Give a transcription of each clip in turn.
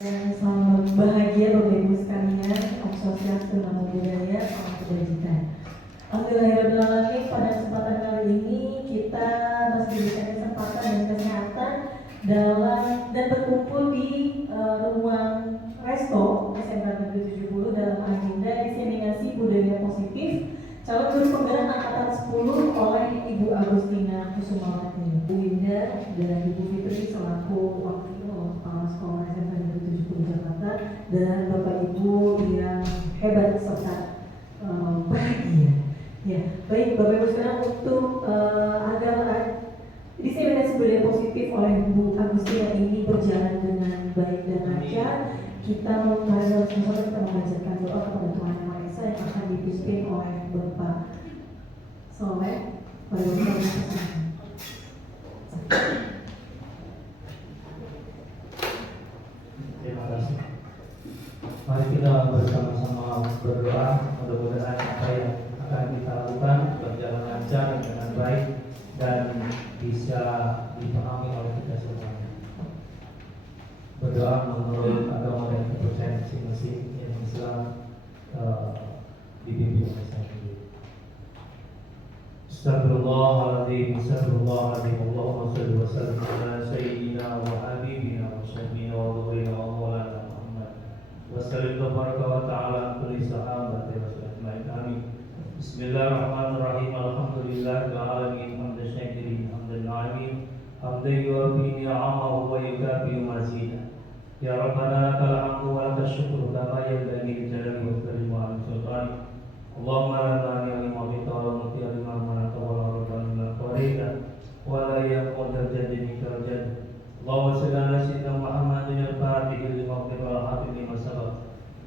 Selamat bahagia Bapak Ibu sekalian, Om Swastiastu, Namo Buddhaya, Salam Kebajikan. Alhamdulillahirrahmanirrahim, pada kesempatan kali ini kita masih diberikan kesempatan dan kesehatan dan berkumpul di ruang Resto SMK Negeri 70 dalam agenda diseminasi budaya positif calon guru penggerak angkatan 10 oleh Ibu Agustina Kusumawati, Bu Winda dan Ibu Fitri selaku wakil kepala sekolah SMK Negeri 70 Jakarta, dan Bapak Ibu yang hebat serta bahagia. Ya, baik Bapak Ibu sekarang untuk agar diseminasi budaya positif oleh Bu Agustina ini berjalan dengan baik dan lancar, kita mengajarkan doa kepada Tuhan Yang Maha Esa yang akan dipimpin oleh Bapak Soleh pada waktu. Terima kasih. Mari kita bersama-sama berdoa, mudah-mudahan apa yang akan kita lakukan berjalan lancar dengan baik dan bisa dipahami oleh kita semuanya. Berdoa menurut agama dan kepercayaan masing-masing, yang Islam dibimbing oleh saya sendiri. Astagfirullahaladzim, astagfirullahaladzim, Allahumma salli wa sallim ala sayyidina wa habibina wa syafiina wa dhurina wa maulana Muhammad wa sallim tabaraka wa ta'ala kulli sahabati wa sallim amin. Bismillahirrahmanirrahim. Alhamdulillahil alamin, hamdan syakirin, hamdan na'imin, hamdan yuwafi ni'amahu wa yukafi mazidah. Ya Rabbana lakal hamdu wa lakal syukru kama yanbaghi li jalali wajhika wa sultani. Allahumma la mani'a lima a'taita wa la mu'tiya lima mana'ta wa la radda lima qadaita wa la yanfa'u dzal jaddi minkal jadd. Allahumma shalli ala sayyidina Muhammadin al-Fatih lima ughliqa wal khatimi lima sabaq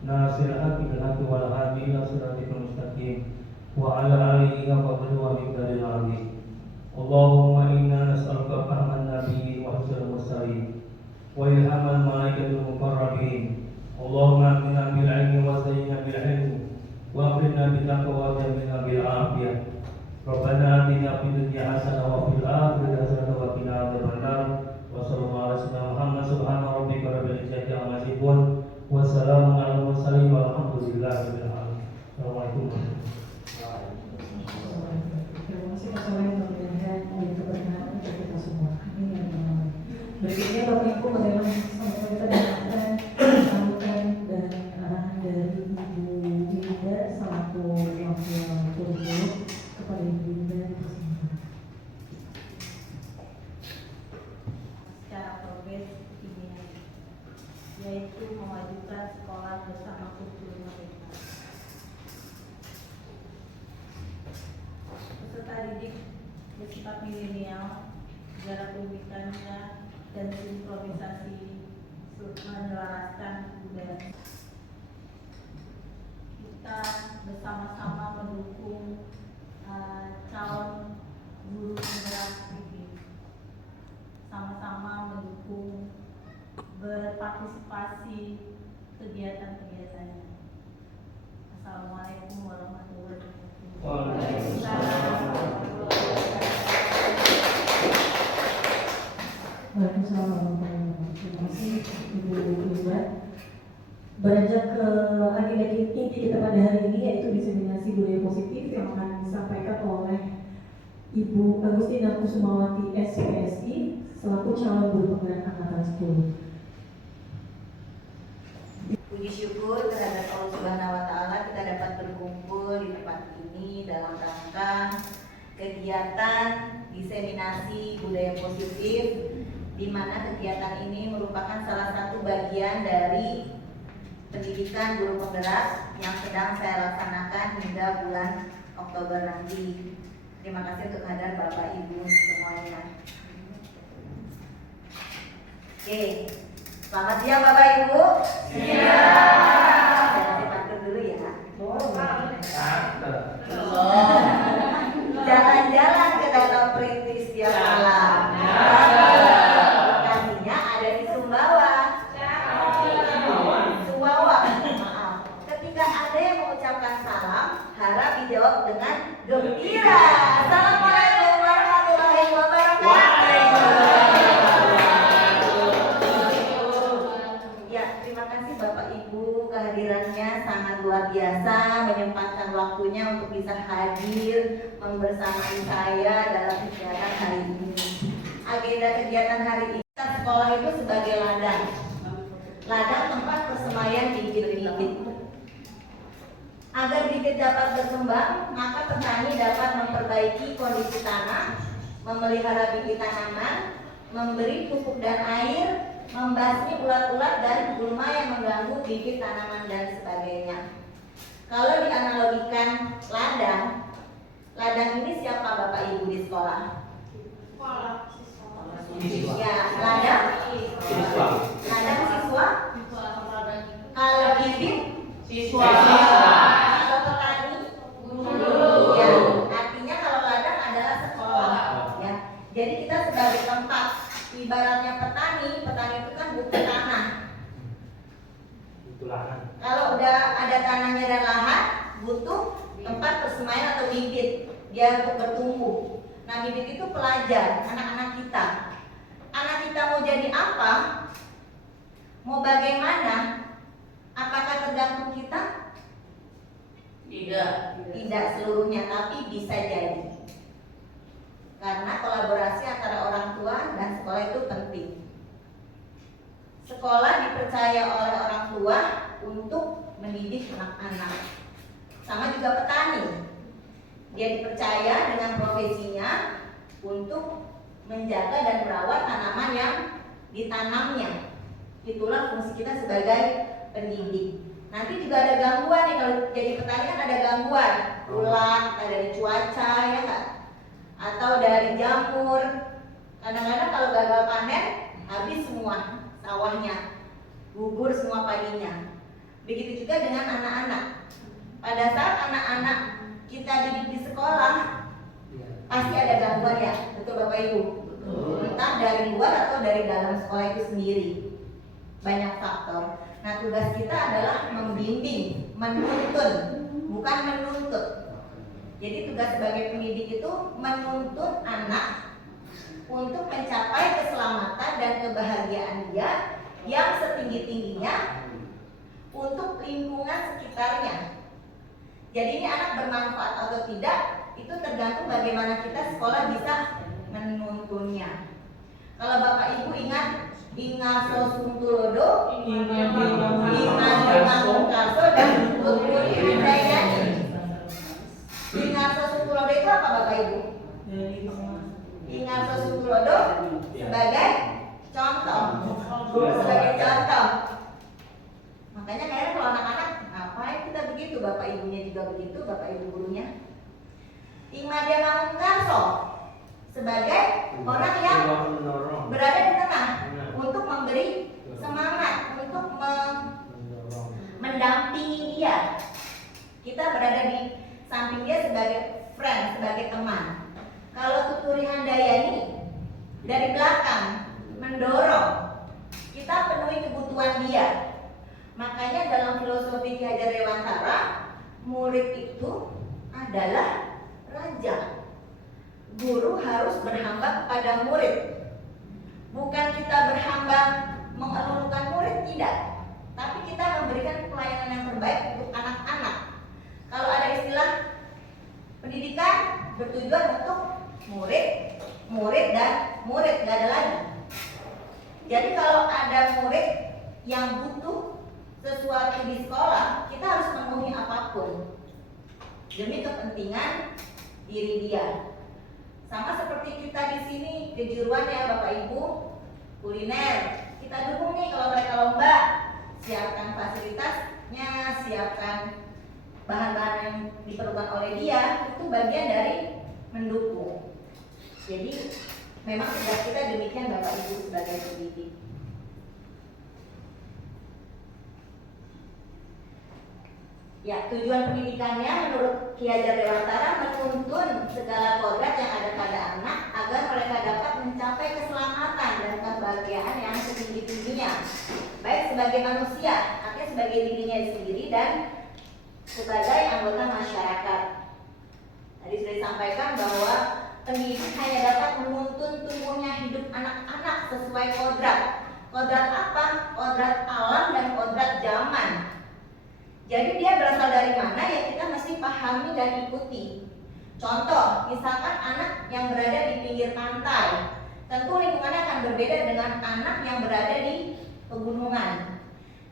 nasiril haqqi bil haqqi wal hadi ila siratikal mustaqim wa ala alihi wa qadri wa miqdaril azim. Allahumma inna nas'aluka fahman nabiyyin wa husnal mursalin wa ilhamal malaikatil muqarrabin. Allahumma atina bil ilmi wa zayyinna bil ilmi wa akhrijna bil taqwa wa jamilna bil afiyah. Rabbana atina fid dunya hasanah wa fil akhirati hasanah wa qina adzabannar. Wa sallallahu ala sayyidina Muhammad subhana rabbika rabbil izzati amma yasifun wa salamun alal mursalin walhamdulillahi rabbil alamin. Assalamualaikum. Terima kasih Pak Soleh, mudah-mudahan ada keberkahan untuk kita semua. Amin ya rabbal alamin. Berikutnya Bapak Ibu, bagaimana sama kita dengarkan sambutan dan arahan dari Ibu Winda selaku wakil guru kepada Ibu Winda dipersilakan. Secara progres ini, yaitu memajukan sekolah bersama kultur mereka. Peserta didik bersifat milenial, jarak pemikirannya dan sinkronisasi menyelaraskan budaya. Kita bersama-sama mendukung calon guru penggerak ini, sama-sama mendukung berpartisipasi kegiatan-kegiatannya. Assalamualaikum warahmatullahi wabarakatuh. Waalaikumsalam warahmatullahi wabarakatuh. Terima kasih Ibu Winda. Beranjak ke agenda inti kita pada hari ini, yaitu diseminasi budaya positif yang akan disampaikan oleh Ibu Agustina Kusumawati SPSI selaku calon guru penggerak angkatan 10. Puji syukur terhadap Allah Subhanahu wa Ta'ala, kita dapat berkumpul di tempat ini dalam rangka kegiatan diseminasi budaya positif, di mana kegiatan ini merupakan salah satu bagian dari pendidikan guru penggerak yang sedang saya laksanakan hingga bulan Oktober nanti. Terima kasih untuk kehadiran Bapak Ibu semuanya. Oke, selamat siang Bapak Ibu. Siang. Saya pantun dulu ya. Jalan-jalan ke danau Perintis tiap malam. Lokasinya ada di Sumbawa. Sumbawa. Maaf. Ketika ada yang mengucapkan salam, harap dijawab dengan gembira. Assalamualaikum warahmatullahi wabarakatuh. Ya, kasih Bapak Ibu, kehadirannya sangat luar biasa, menyempatkan waktunya untuk bisa hadir membersamai saya dalam kegiatan hari ini. Agenda kegiatan hari ini, kita sekolah itu sebagai ladang. Ladang tempat persemaian bibit-bibit. Agar bibit dapat berkembang, maka petani dapat memperbaiki kondisi tanah, memelihara bibit tanaman, memberi pupuk dan air, membasmi ulat-ulat dan gulma yang mengganggu bibit tanaman dan sebagainya. Kalau dianalogikan ladang ini siapa Bapak Ibu di sekolah? Ya, ladang siswa. Kalau bibit siswa. Kalau petani guru. Ya, artinya kalau ladang adalah sekolah. Ya, jadi kita sebagai tempat, ibaratnya petani itu kan butuh tanah. Kalau udah ada tanahnya dan lahan, butuh tempat persemaian atau bibit dia untuk bertumbuh. Nah, bibit itu pelajar, anak-anak kita. Anak kita mau jadi apa? Mau bagaimana? Apakah tergantung kita? Tidak seluruhnya, tapi bisa jadi. Karena kolaborasi antara orang tua dan sekolah itu penting. Sekolah dipercaya oleh orang tua untuk mendidik anak-anak. Sama juga petani. Dia dipercaya dengan profesinya untuk menjaga dan merawat tanaman yang ditanamnya. Itulah fungsi kita sebagai pendidik. Nanti juga ada gangguan nih, kalau jadi petani kan ada gangguan, ulat, ada dari cuaca ya kan, atau dari jamur. Kadang-kadang kalau gagal panen, habis semua sawahnya, gugur semua padinya. Begitu juga dengan anak-anak. Pada saat anak-anak kita didik di sekolah, pasti ada gangguan ya, betul Bapak Ibu? Entah dari luar atau dari dalam sekolah itu sendiri. Banyak faktor. Nah, tugas kita adalah membimbing, menuntun, bukan menuntut. Jadi tugas sebagai pendidik itu menuntun anak untuk mencapai keselamatan dan kebahagiaan dia yang setinggi-tingginya untuk lingkungan sekitarnya. Jadi ini anak bermanfaat atau tidak, itu tergantung bagaimana kita sekolah bisa menuntunnya. Kalau Bapak Ibu ingat Ingaso Suntulodo, Ingaso Karso dan Tuturi Handayani. Ingaso Suntulodo itu apa Bapak Ibu? Ingaso Suntulodo sebagai contoh. Makanya kayaknya kalau anak-anak ngapain kita begitu, Bapak Ibunya juga begitu, Bapak Ibu gurunya. Ingmadia Mangungarso sebagai orang yang berada di tengah untuk memberi semangat, untuk mendampingi dia. Kita berada di samping dia sebagai friend, sebagai teman. Kalau Tuturi Handayani dari belakang mendorong, kita penuhi kebutuhan dia. Makanya dalam filosofi Ki Hajar Dewantara, murid itu adalah raja. Guru harus berhamba kepada murid. Bukan kita berhamba mengelulukan murid, tidak. Tapi kita memberikan pelayanan yang terbaik untuk anak-anak. Kalau ada istilah pendidikan bertujuan untuk murid dan murid, gak ada lagi. Jadi kalau ada murid yang butuh sesuatu di sekolah, kita harus memenuhi apapun demi kepentingan diri dia. Sama seperti kita di sini kejuruan ya Bapak Ibu, kuliner. Kita dukung nih kalau mereka lomba, siapkan fasilitasnya, siapkan bahan-bahan yang diperlukan oleh dia, itu bagian dari mendukung. Jadi memang tugas kita demikian Bapak Ibu sebagai pendidik. Ya, tujuan pendidikannya menurut Ki Hajar Dewantara menuntun segala kodrat yang ada pada anak agar mereka dapat mencapai keselamatan dan kebahagiaan yang setinggi-tingginya, baik sebagai manusia, artinya sebagai dirinya sendiri dan sebagai anggota masyarakat. Tadi sudah disampaikan bahwa pendidik hanya dapat menuntun tumbuhnya hidup anak-anak sesuai kodrat. Kodrat apa? Kodrat alam dan kodrat zaman. Jadi dia berasal dari mana ya kita mesti pahami dan ikuti. Contoh, misalkan anak yang berada di pinggir pantai, tentu lingkungannya akan berbeda dengan anak yang berada di pegunungan.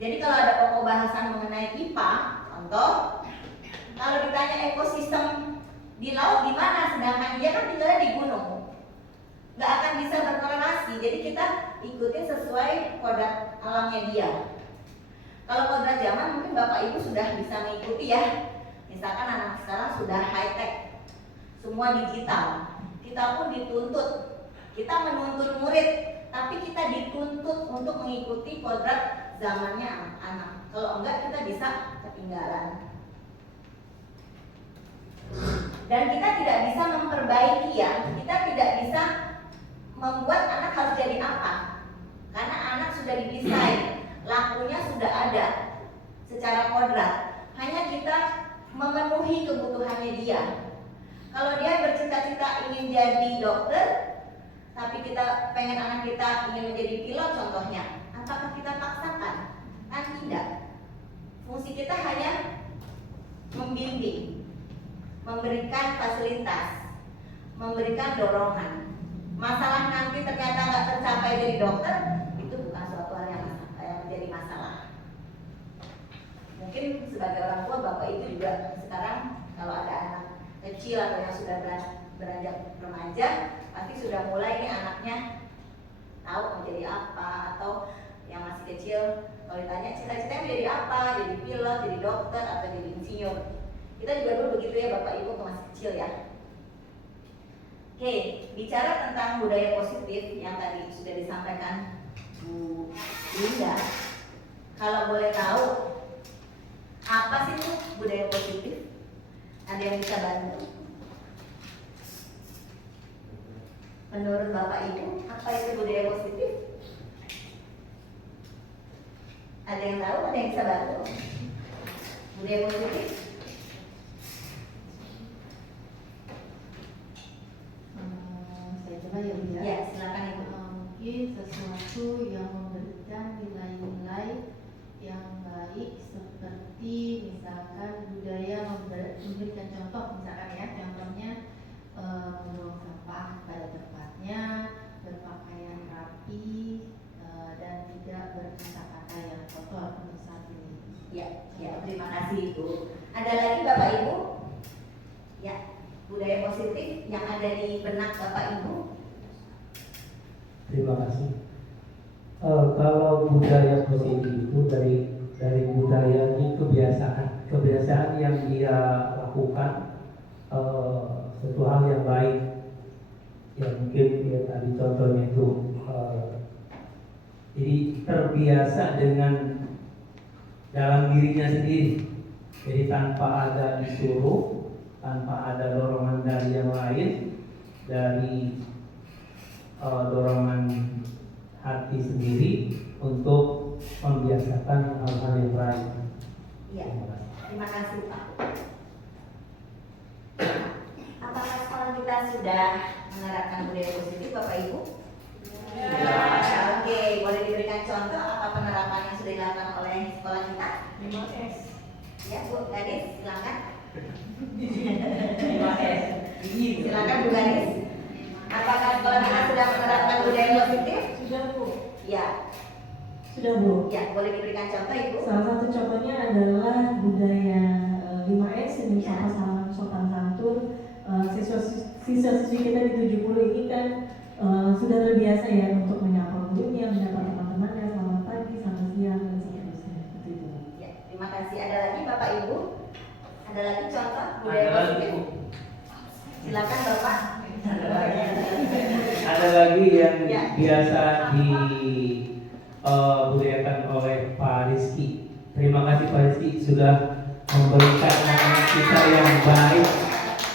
Jadi kalau ada pokok bahasan mengenai IPA, contoh, kalau ditanya ekosistem di laut di mana, sedangkan dia kan tinggalnya di gunung, nggak akan bisa berkorelasi. Jadi kita ikutin sesuai kodrat alamnya dia. Kalau kodrat zaman mungkin Bapak Ibu sudah bisa mengikuti ya. Misalkan anak sekarang sudah high tech, semua digital. Kita pun dituntut, kita menuntut murid, tapi kita dituntut untuk mengikuti kodrat zamannya anak-anak. Kalau enggak kita bisa ketinggalan. Dan kita tidak bisa memperbaiki ya, kita tidak bisa membuat anak harus jadi apa. Karena anak sudah didesain, lakunya sudah ada secara kodrat. Hanya kita memenuhi kebutuhannya dia. Kalau dia bercita-cita ingin jadi dokter, tapi kita pengen anak kita ingin menjadi pilot contohnya, apakah kita paksakan? Kan tidak. Fungsi kita hanya membimbing, memberikan fasilitas, memberikan dorongan. Masalah nanti ternyata nggak tercapai jadi dokter, itu bukan suatu hal yang menjadi masalah. Mungkin sebagai orang tua Bapak itu juga sekarang kalau ada anak kecil atau yang sudah beranjak remaja, pasti sudah mulai nih anaknya tahu mau jadi apa. Atau yang masih kecil kalau ditanya cita-citanya menjadi apa, jadi pilot, jadi dokter, atau jadi insinyur. Kita juga dulu begitu ya Bapak Ibu ke masih kecil ya. Oke, bicara tentang budaya positif yang tadi sudah disampaikan Bu Linda. Kalau boleh tahu, apa sih itu budaya positif? Ada yang bisa bantu? Menurut Bapak Ibu, apa itu budaya positif? Ada yang tahu? Ada yang bisa bantu? Budaya positif? Saya coba ya Bu ya. Ya, silakan Ibu. Mungkin sesuatu yang memberikan nilai-nilai yang baik, seperti misalkan budaya memberikan contoh, misalkan ya contohnya membuang sampah pada tempatnya, berpakaian rapi, dan tidak berkata-kata yang kotor untuk saat ini. Ya, terima kasih Ibu. Ada lagi Bapak Ibu? Ya, budaya positif yang ada di benak Bapak Ibu? Terima kasih. Kalau budaya positif itu dari budaya ini kebiasaan yang dia lakukan, suatu hal yang baik. Ya mungkin ya tadi contohnya itu, jadi terbiasa dengan dalam dirinya sendiri. Jadi tanpa ada disuruh, tanpa ada dorongan dari yang lain, dari dorongan hati sendiri untuk membiasakan hal-hal yang baik. Iya, terima kasih Pak. Apakah sekolah kita sudah menerapkan budaya positif Bapak Ibu? Ya. Oke, boleh diberikan contoh apa penerapan yang sudah dilakukan oleh sekolah kita? 5S. Ya Bu Gadis, silakan. 5S. Silakan Bu Gadis. Apakah sekolah kita sudah menerapkan budaya positif? Sudah Bu. Ya. Sudah Bu. Ya, boleh diberikan contoh Ibu? Salah satu contohnya adalah budaya 5S yang Ya. salam sopan santun. Siswa-siswi kita di 70 ini kan sudah terbiasa ya untuk menyapa gurunya, menyapa teman-temannya, selamat pagi, selamat siang, dan seterusnya. Seperti itu. Ya, terima kasih. Ada lagi Bapak Ibu? Ada lagi contoh budaya Ada lagi, positif? Bu. Silakan Bapak. Ada lagi yang Ya. biasa dibudayakan oleh Pak Rizky. Terima kasih Pak Rizky sudah memberikan anak kita yang baik.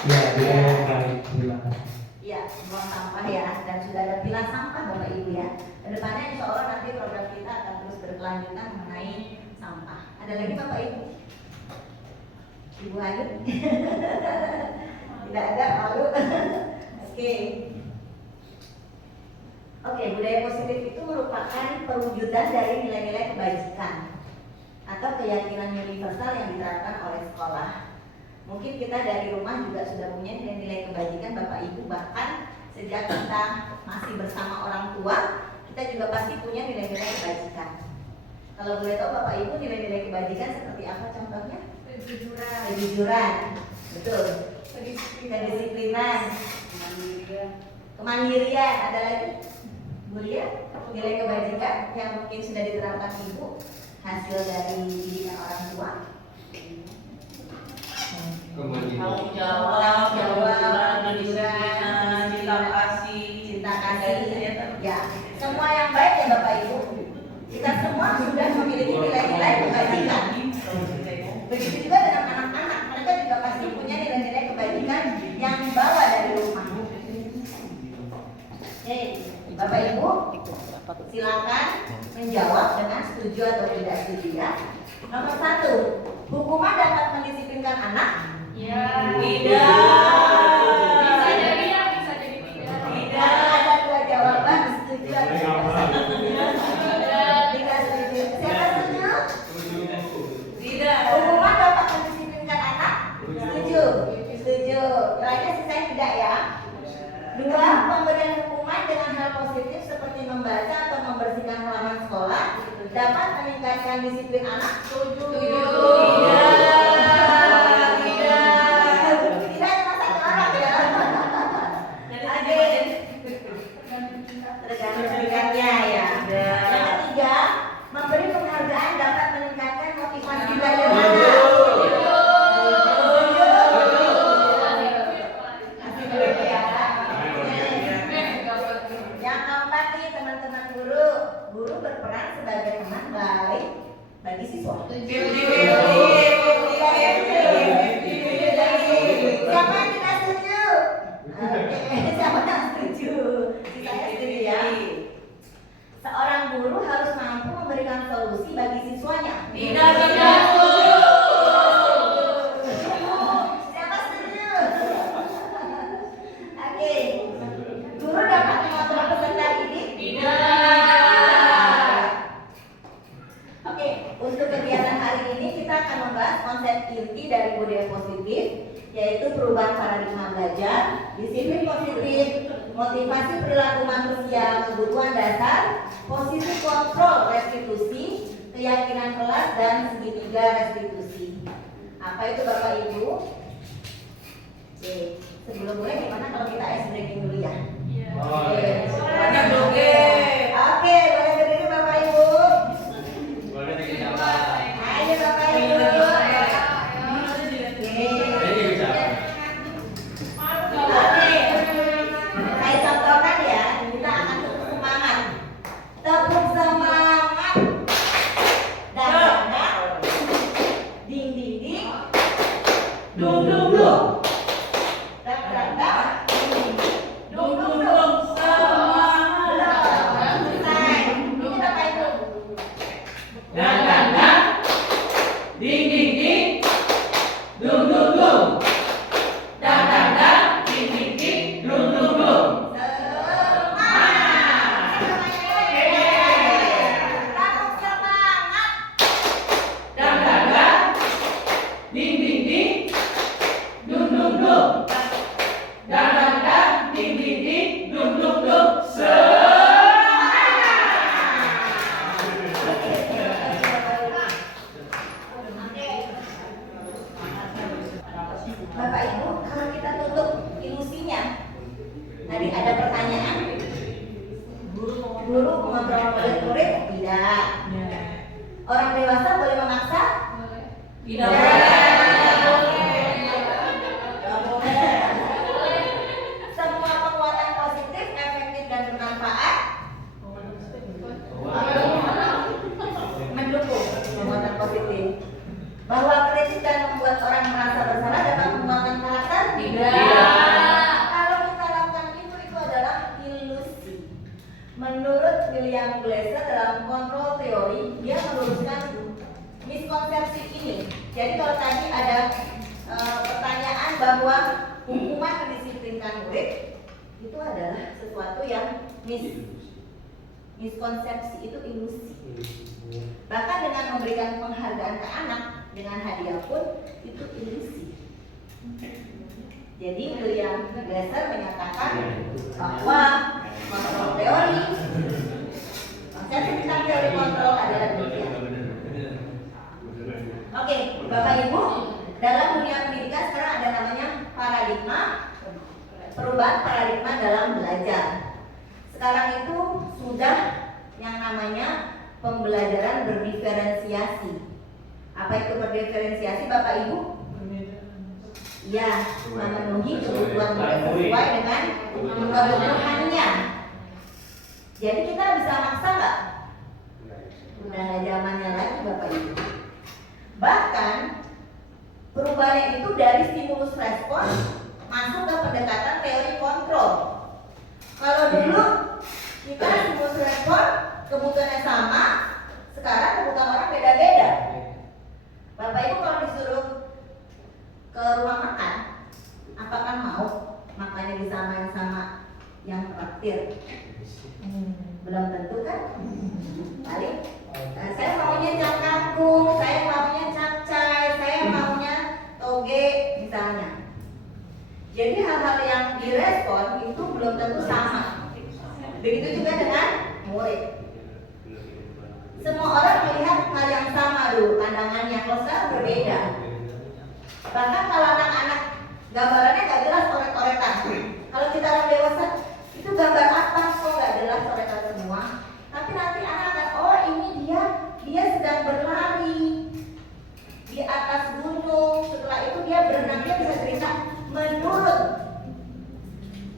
Ya, dia yang baik. Terima kasih. Ya, buang sampah ya, dan sudah ada pilah sampah Bapak Ibu ya. Kedepannya insya Allah nanti program kita akan terus berkelanjutan mengenai sampah. Ada lagi Bapak Ibu? Ibu Hani? Tidak ada, malu. Oke. Oke, budaya positif itu merupakan perwujudan dari nilai-nilai kebajikan atau keyakinan universal yang diterapkan oleh sekolah. Mungkin kita dari rumah juga sudah punya nilai-nilai kebajikan Bapak Ibu, bahkan sejak kita masih bersama orang tua, kita juga pasti punya nilai-nilai kebajikan. Kalau boleh tahu Bapak Ibu nilai-nilai kebajikan seperti apa contohnya? Kejujuran, betul. Kedisiplinan, kemandirian, ada lagi? Bu Lia, nilai kebajikan yang mungkin sudah diterapkan Ibu hasil dari didikan orang tua. Tanggung jawab, kedisiplinan, cinta kasih, Ya, semua yang baik ya Bapak Ibu. Kita semua sudah memiliki nilai-nilai kebajikan. Begitu juga dengan anak-anak, mereka juga pasti punya nilai-nilai kebajikan yang dibawa dari rumah. Oke, Bapak Ibu, silakan menjawab dengan setuju atau tidak setuju ya. Nomor 1, hukuman dapat mendisiplinkan anak? Ya. Tidak. Bisa jadi ya, bisa jadi tidak. Tidak. Ada 2 jawaban, setuju atau tidak setuju. Tidak setuju. Siapa setuju? Tidak. Hukuman dapat mendisiplinkan anak? Setuju. Setuju. Terakhir sisanya tidak ya. 2, pemberian hukuman dengan hal positif seperti membaca atau membersihkan halaman sekolah dapat meningkatkan disiplin anak? Setuju. Tidak cuma 1 orang ya. Tergantung tingkatnya ya. Yang ketiga, memberi penghargaan dapat meningkatkan motivasi belajar anak. Yang keempat nih teman-teman guru, guru berperan sebagai teman baik bagi siswa. Siapa yang tidak setuju? Oke, siapa yang setuju? Saya setuju ya. Seorang guru harus mampu memberikan solusi bagi siswanya. Tidak. Siapa setuju? Oke. Guru dapat mengontrol peserta didik? Tidak. Oke, untuk kegiatan hari ini kita akan membahas konsep inti dari budaya positif, yaitu perubahan paradigma belajar, disiplin positif, motivasi perilaku manusia, kebutuhan dasar, posisi kontrol restitusi, keyakinan kelas, dan segitiga restitusi. Apa itu Bapak Ibu? Oke, sebelum mulai gimana kalau kita ice breaking dulu ya? Oke, Banyak joget. Oke, boleh berdiri Bapak Ibu. Ayo Bapak Ibu. Oke, saya contohkan ya. Kita akan tepuk semangat. Tepuk semangat. Dan ding ding ding. Dung dung dung. Dan Dung dung dung. Semangat. selesai. Ini Bapak Ibu. Dan. Ding ding ding. Dung dung dung. Dan. Ding ding ding. Dung dung dung. Dan. Ding ding ding. Dung dung dung. Dan. Ding ding ding. Dung dung dung. Bapak Ibu, kalau kita tutup ilusinya, tadi ada pertanyaan, guru mengontrol murid? Tidak. Orang dewasa boleh memaksa? Tidak Semua penguatan positif, efektif dan bermanfaat mendukung penguatan positif. Bahwa kritik dan membuat orang merasa bersalah dapat mengembangkan karakter? Kalau kita lakukan itu adalah ilusi. Menurut William Glasser dalam kontrol teori, dia meluruskan miskonsepsi ini. Jadi kalau tadi ada pertanyaan bahwa hukuman mendisiplinkan murid itu adalah sesuatu yang Miskonsepsi itu ilusi. Bahkan dengan memberikan penghargaan ke anak dengan hadiah pun itu ilusi. Jadi William Glasser menyatakan bahwa kontrol teori, konsep tentang teori kontrol adalah demikian. Oke, Bapak Ibu, dalam dunia pendidikan sekarang ada namanya perubahan paradigma dalam belajar. Sekarang itu sudah yang namanya pembelajaran berdiferensiasi. Apa itu berdiferensiasi, Bapak Ibu? Ya, memenuhi kebutuhan murid sesuai dengan kebutuhannya. Jadi kita bisa maksa nggak? Udah nggak zamannya lagi, Bapak Ibu. Bahkan perubahan itu dari stimulus respon masuk ke pendekatan teori kontrol. Kalau dulu kita stimulus respon kebutuhannya sama, sekarang kebutuhan orang beda-beda. Bapak Ibu kalau disuruh ke rumah makan, apakah mau makannya disamain sama yang traktir? Belum tentu kan? Paling saya maunya cap kangkung, saya maunya capcay, saya maunya toge misalnya. Jadi hal-hal yang direspon itu belum tentu sama. Begitu juga dengan murid. Semua orang melihat hal yang sama dulu, pandangannya. Kalau sekarang berbeda. Bahkan kalau anak-anak gambarannya nggak jelas, coret-coretan. Kalau kita orang dewasa, itu gambar apa? Kok nggak jelas, coretan semua. Tapi nanti anak-anak, oh ini dia sedang berlari di atas gunung. Setelah itu dia berenang, dia bisa cerita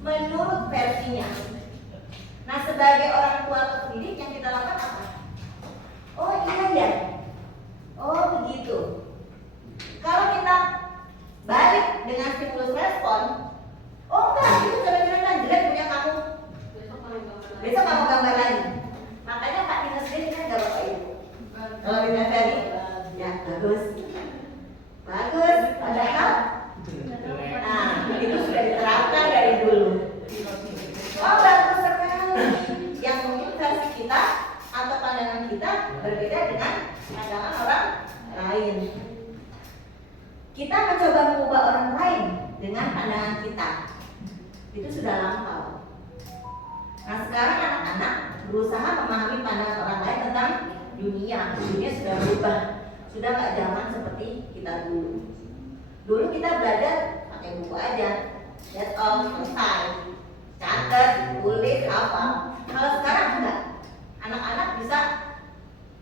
menurut versinya. Nah, sebagai orang tua atau pendidik yang kita lakukan apa? Oh iya ya, oh begitu. Kalau kita balik dengan stimulus respon, oh enggak, itu jelek-jelekan, jelek punya kamu. Besok kamu gambar lagi. Makanya Pak Dinas sendiri kan gak Bapak Ibu. Kalau kita tadi, ya bagus, padahal, nah itu sudah diterapkan dari dulu. Oh bagus sekali. Yang mungkin versi kita atau pandangan kita berbeda dengan pandangan orang lain. Kita mencoba mengubah orang lain dengan pandangan kita. Itu sudah lampau. Nah sekarang anak-anak berusaha memahami pandangan orang lain tentang dunia. Dunia sudah berubah. Sudah nggak zaman seperti kita dulu. Dulu kita belajar pakai buku aja. That's all, selesai. Catat, tulis, apa. Kalau sekarang enggak. Anak-anak bisa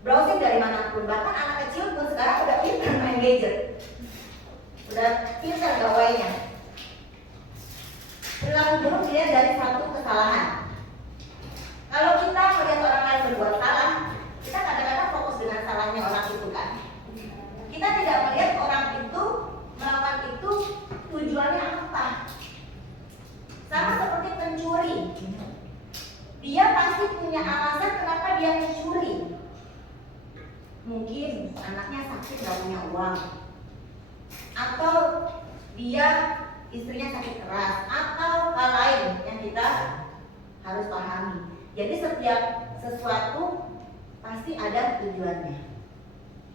browsing dari manapun. Bahkan anak kecil pun sekarang udah pintar main gadget. Udah pintar gawainya. Perilaku buruk dilihat dari satu kesalahan. Kalau kita melihat orang lain berbuat salah, kita kadang-kadang fokus dengan salahnya orang itu kan. Kita tidak melihat orang itu melakukan itu tujuannya apa. Sama seperti pencuri. Dia pasti punya alasan kenapa dia mencuri. Mungkin anaknya sakit gak punya uang, atau dia istrinya sakit keras, atau hal lain yang kita harus pahami. Jadi setiap sesuatu pasti ada tujuannya.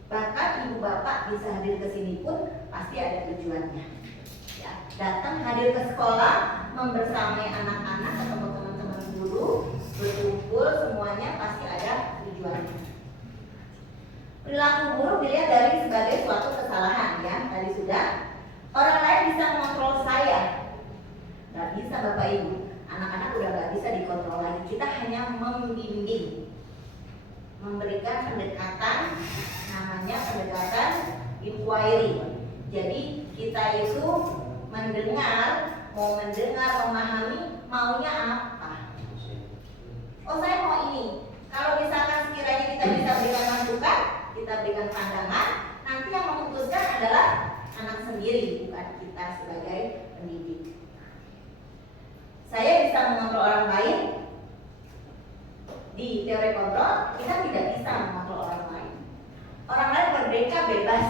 Bahkan ibu bapak bisa hadir ke sini pun pasti ada tujuannya. Ya, datang hadir ke sekolah, membersamai anak-anak atau teman-teman guru, berkumpul semuanya pasti ada tujuannya. Perilaku buruk dilihat dari sebagai suatu kesalahan ya. Tadi sudah. Orang lain bisa mengontrol saya. Gak bisa Bapak Ibu. Anak-anak udah gak bisa dikontrol lagi. Kita hanya membimbing, memberikan pendekatan, namanya pendekatan inquiry. Jadi kita itu mendengar, mau mendengar, memahami maunya apa. Oh saya mau ini. Kalau misalkan sekiranya kita bisa berikan masukan, kita berikan pandangan, nanti yang memutuskan adalah anak sendiri, bukan kita sebagai pendidik. Saya bisa mengontrol orang lain. Di teori kontrol, kita tidak bisa mengontrol orang lain. Orang lain merdeka bebas.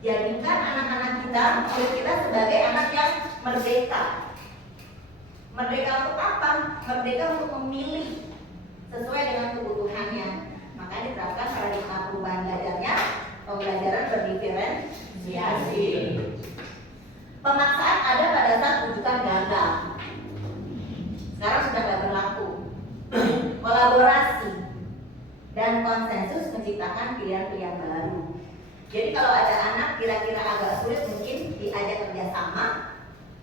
Jadikan anak-anak kita, murid kita sebagai anak yang merdeka. Merdeka untuk apa? Merdeka untuk memilih sesuai dengan kebutuhannya. Maka diterapkan paradigma perubahan belajarnya, pembelajaran berdiferensiasi. Pemaksaan ada pada saat rujukan gagal. Sekarang sudah tidak berlaku. Kolaborasi dan konsensus menciptakan pilihan-pilihan baru. Jadi kalau ada anak kira-kira agak sulit mungkin diajak kerjasama,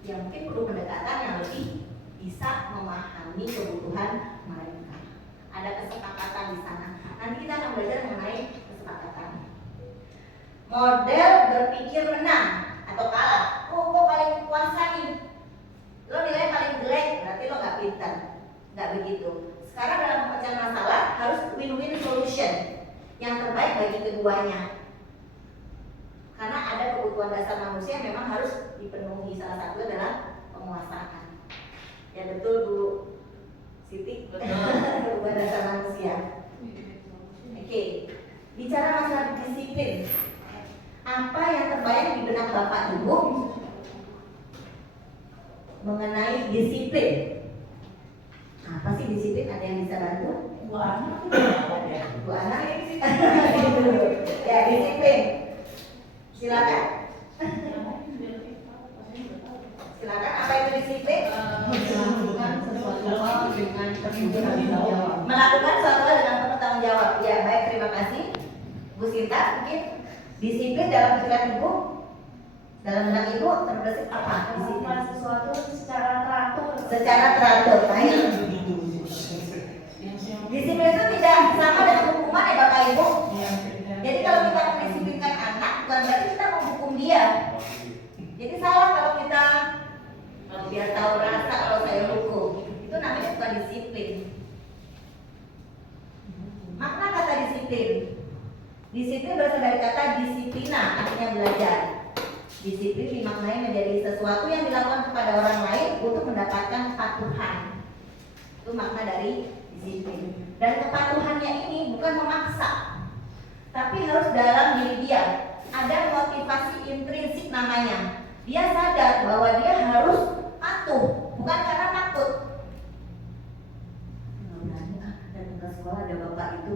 ya mungkin perlu pendekatan yang lebih bisa memahami kebutuhan mereka. Ada kesepakatan di sana. Nanti kita akan belajar mengenai kesepakatan. Model berpikir menang atau kalah. Oh, kok paling kuasa nih? Lo nilai paling jelek, berarti lo nggak pintar. Nggak begitu. Sekarang dalam pemecahan masalah harus win-win solution yang terbaik bagi keduanya. Karena ada kebutuhan dasar manusia yang memang harus dipenuhi. Salah satu adalah penguasaan. Ya betul Bu Siti. Kebutuhan dasar manusia. Oke. Bicara masalah disiplin. Apa yang terbayang di benak Bapak Ibu mengenai disiplin? Apa sih disiplin? Ada yang bisa bantu? Bu Ana ya, disiplin. Silakan. Silakan. Apa itu disiplin? Melakukan sesuatu hal dengan penuh tanggung jawab. Melakukan sesuatu hal dengan penuh tanggung jawab. Ya, baik, terima kasih. Bu Sinta, mungkin disiplin dalam pikiran Ibu, dalam benak Ibu terbesit apa? Disiplin sesuatu secara teratur. secara teratur. Baik. Disiplin itu tidak sama dengan hukuman ya Bapak Ibu. Jadi kalau kita mendisiplinkan anak bukan berarti kita menghukum dia. Jadi salah kalau kita biar tahu rasa kalau saya hukum. Itu namanya bukan disiplin. Makna kata disiplin. Disiplin berasal dari kata disiplina, artinya belajar. Disiplin dimaknai menjadi sesuatu yang dilakukan kepada orang lain untuk mendapatkan kepatuhan. Itu makna dari disiplin. Dan kepatuhannya ini bukan memaksa, tapi harus dalam diri dia. Ada motivasi intrinsik namanya. Dia sadar bahwa dia harus patuh, bukan karena takut. Nggak berani datang ke sekolah ada bapak itu.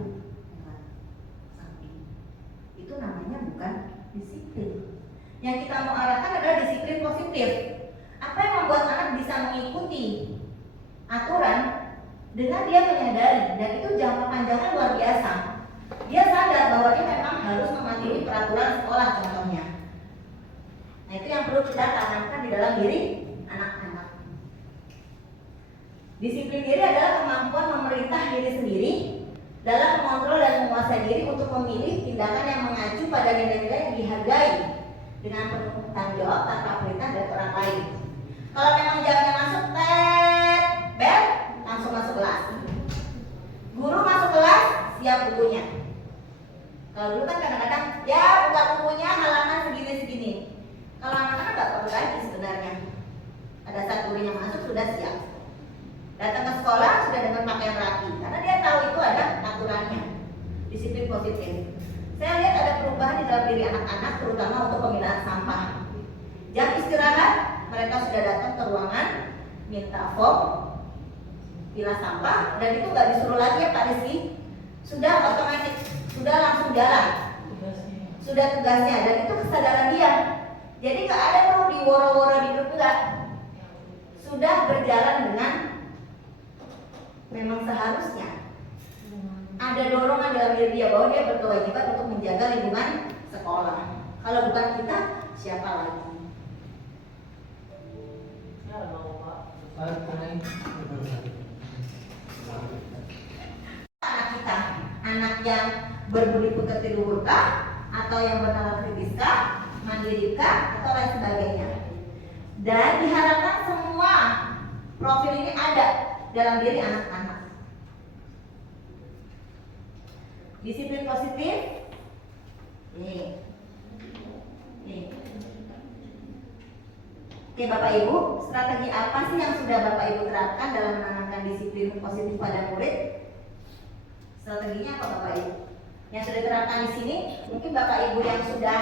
Itu namanya bukan disiplin. Yang kita mau arahkan adalah disiplin positif. Apa yang membuat anak bisa mengikuti aturan dengan dia menyadari, dan itu jangka panjangnya luar biasa. Dia sadar bahwa dia memang harus mematuhi peraturan sekolah contohnya. Nah, itu yang perlu kita tanamkan di dalam diri anak-anak. Disiplin diri adalah kemampuan memerintah diri sendiri dalam mengontrol dan menguasai diri untuk memilih tindakan yang mengacu pada nilai-nilai yang dihargai dengan penuh tanggung jawab tanpa perintah dari orang lain. Kalau memang jamnya masuk, bel, langsung masuk kelas. Guru masuk kelas, siap bukunya. Kalau dulu kan kadang-kadang, ya buka bukunya halaman segini-segini. Kalau anak-anak nggak perlu lagi sebenarnya. Pada saat gurunya masuk sudah siap. Datang ke sekolah sudah dengan pakaian rapi, karena dia tahu itu ada aturannya. Disiplin positif. Saya lihat ada perubahan di dalam diri anak-anak, terutama untuk pemilahan sampah. Jam istirahat, mereka sudah datang ke ruangan, minta form, pilah sampah, dan itu nggak disuruh lagi ya Pak Rizky, sudah otomatis, sudah langsung jalan, sudah tugasnya, dan itu kesadaran dia. Jadi nggak ada tuh di woro-woro di grup, enggak, sudah berjalan dengan memang seharusnya. Ada dorongan dalam diri dia bahwa dia berkewajiban untuk menjaga lingkungan sekolah. Kalau bukan kita, siapa lagi? Anak kita, anak yang berbudi pekerti luhurkah, atau yang bernalar kritiskah, mandirikah, atau lain sebagainya. Dan diharapkan semua profil ini ada dalam diri anak-anak. Disiplin positif. Oke Bapak Ibu, strategi apa sih yang sudah Bapak Ibu terapkan dalam menanamkan disiplin positif pada murid? Strateginya apa Bapak Ibu? Yang sudah diterapkan di sini, mungkin Bapak Ibu yang sudah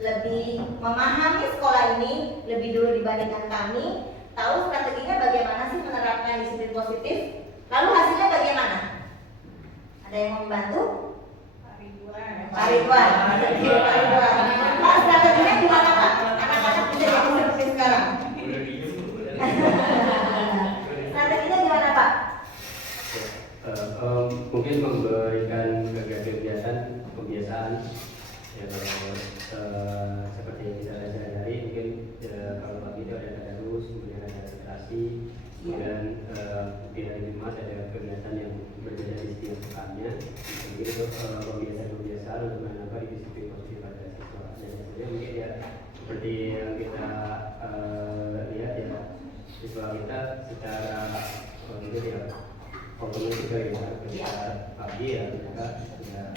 lebih memahami sekolah ini lebih dulu dibandingkan kami, tahu strateginya bagaimana sih menerapkan disiplin positif, lalu hasilnya bagaimana? Ada yang mau membantu? Pak Ridwan. Pak Ridwan. Thank you, Pak Ridwan. Pak, strateginya gimana Pak? Anak-anak bisa jadi seperti sekarang. Strateginya gimana Pak? Mungkin memberikan kegiatan kebiasaan ya, seperti yang kita lihat sehari-hari. Mungkin kalau pagi itu ada tadarus, kemudian ada literasi, kemudian di hari Jumat ada kegiatan yang berbeda di setiap pekannya. Jadi itu kebiasaan-kebiasaan untuk menambah disiplin positif pada siswa. Dan hasilnya mungkin ya seperti yang kita lihat ya, siswa kita secara itu ya otomatis juga ya ketika pagi ya mereka ya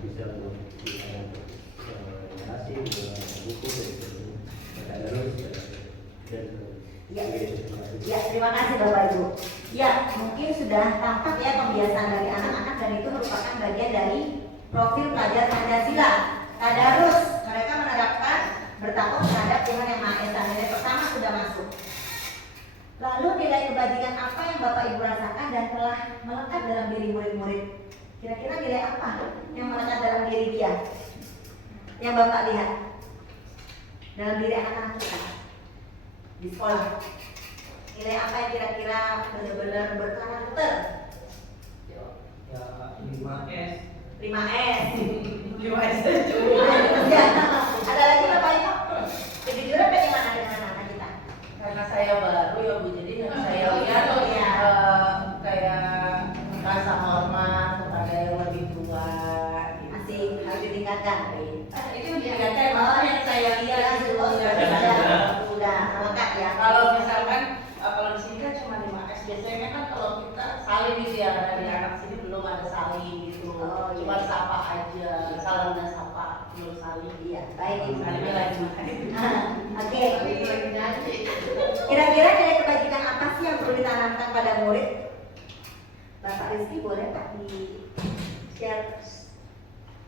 bisa untuk literasi, buku dan terus dan Ya, terima kasih Bapak Ibu. Ya, mungkin sudah tampak ya kebiasaan dari anak-anak dan itu merupakan bagian dari profil pelajar Pancasila. Tadarus, mereka menerapkan bertakwa terhadap Tuhan Yang Maha Esa. Nilai pertama sudah masuk. Lalu nilai kebajikan apa yang Bapak Ibu rasakan dan telah melekat dalam diri murid-murid? Kira-kira nilai apa yang melekat dalam diri dia? Yang Bapak lihat dalam diri anak-anak kita di sekolah. Nilai apa yang kira-kira benar-benar berkarakter? Ya 5S. 5S. 5S. Ya. Ada lagi Bapak Ibu? Kejujuran bagaimana dengan anak kita? Karena saya baru ya Bu, jadi yang saya lihat Iya. kayak rasa hormat kepada yang lebih tua gitu. Masih harus ditingkatkan. Itu diingatkan yang saya lihat gitu. Udah melekat ya. Kalau misalkan kalau di sini kan cuma 5S, biasanya kan kalau kita saling gitu ya, dari anak sini belum ada saling gitu. Oh, iya. Cuma sapa aja, salam dan sapa, belum saling. Iya, baik. Salingnya lagi. Oke. Kira-kira nilai kebajikan apa sih yang perlu ditanamkan pada murid? Bapak Rizky boleh Pak di share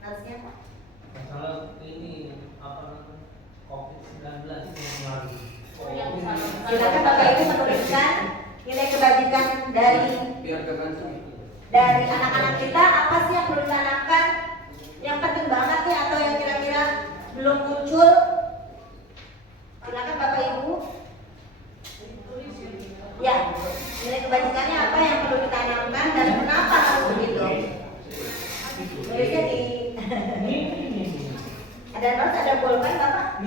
notes-nya Pak? Masalah ini apa namanya COVID-19 yang lalu. Silakan Bapak Ibu menuliskan nilai kebajikan dari anak-anak kita apa sih yang perlu ditanamkan, yang penting banget nih atau yang kira-kira belum muncul. Silakan Bapak Ibu. Ya, nilai kebajikannya apa yang perlu ditanamkan dan kenapa harus begitu? Tulisnya di ada notes, ada pulpen Bapak?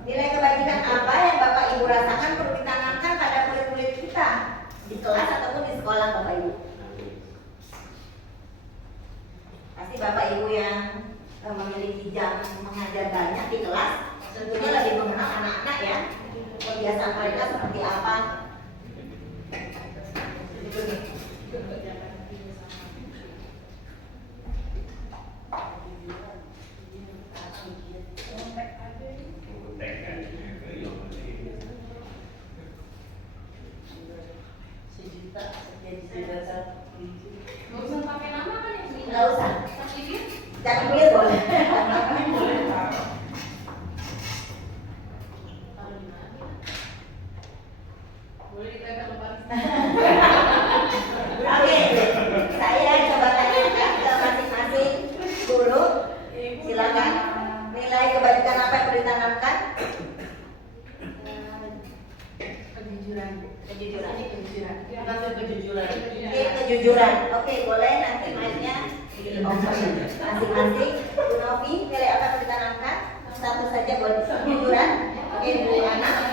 Nilai kebajikan apa yang Bapak Ibu rasakan perlu ditanamkan pada murid-murid kita di kelas ataupun di sekolah Bapak Ibu? Pasti Bapak Ibu yang memiliki jam mengajar banyak di kelas tentunya lebih mengenal anak-anak ya, kebiasaan mereka seperti apa. Sejuta, sekian juta. Nggak usah pakai nama kan ya? Nggak usah. Tapi dia Jangan pikir boleh. boleh ditempel depan. Oke, saya coba tanyakan ke masing-masing guru. Silakan. Nilai kebajikan apa yang perlu ditanamkan? Kejujuran. Kejujuran. Kejujuran. Bukan kejujuran. Oke, kejujuran. Oke, boleh nanti mic-nya di masing-masing. Bu Novi, nilai apa yang perlu ditanamkan? Satu saja boleh. Kejujuran. Oke, Bu Ana.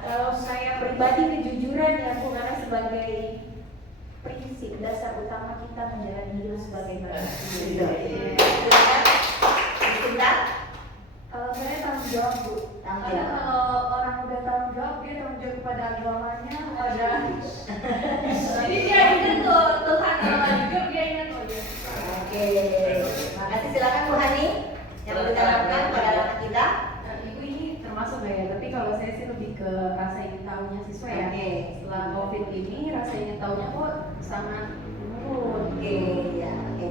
Kalau saya pribadi kejujuran ya Bu, karena sebagai prinsip dasar utama kita menjalani hidup sebagai manusia. Silakan. Sebentar. Kalau saya tanggung jawab Bu, Tanggung karena jawab. kalau orang udah tanggung jawab dia tanggung jawab kepada agamanya, kepada jadi dia ingat tuh Tuhan kalau nggak jujur dia ingat loh dia. Oke. Makasih, silakan Bu Hani yang perlu ditanamkan pada anak kita. Ibu ini termasuk nggak ya? Tapi kalau saya sih lebih ke rasa ingin tahunya siswa ya. Oke. Setelah COVID ini rasa ingin tahunya kok sangat menurun. Oke, ya. Oke,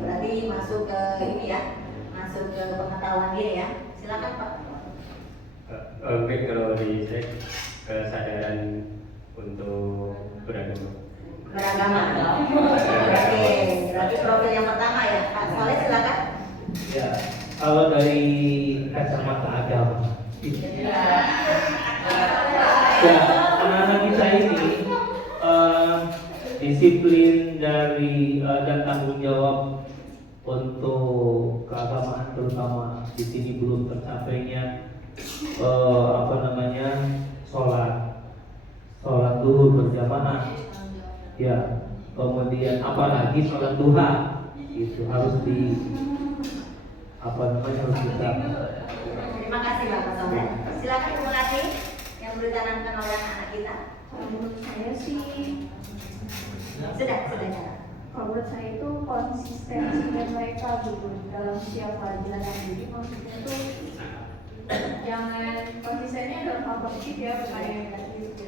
masuk ke ini ya, masuk ke pengetahuan dia ya. Silakan Pak. Mungkin kalau di saya kesadaran untuk beragama. Oke, berarti profil yang pertama ya. Pak Soleh silakan. Ya, kalau dari kacamata agama, ya anak-anak kita ini disiplin dari dan tanggung jawab untuk keagamaan, terutama di sini belum tercapainya sholat duhur berjamaah, ya, kemudian apalagi sholat duha itu harus harus kita. Terima kasih Bapak Soleh. Silakan Ibu Lati yang boleh ditanamkan oleh anak kita. Menurut saya sih, Sudah jalan. kalau menurut saya itu konsistensi dan mereka gitu dalam setiap pelajaran. Jadi maksudnya tuh jangan konsistennya dalam hal positif ya, bukan yang negatif gitu.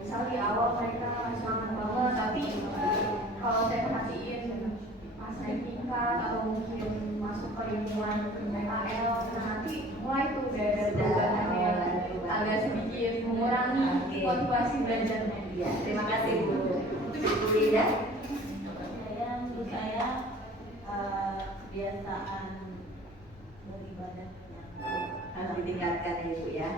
Misal di awal mereka semangat banget, tapi kalau saya perhatiin pas naik tingkat atau mungkin masuk ke lingkungan PKL, nanti mulai tuh dari perubahannya yang agak sedikit mengurangi motivasi belajarnya. Ya, terima kasih Bu. Bu Lida. Menurut saya kebiasaan beribadah yang Harus ditingkatkan ya Ibu ya,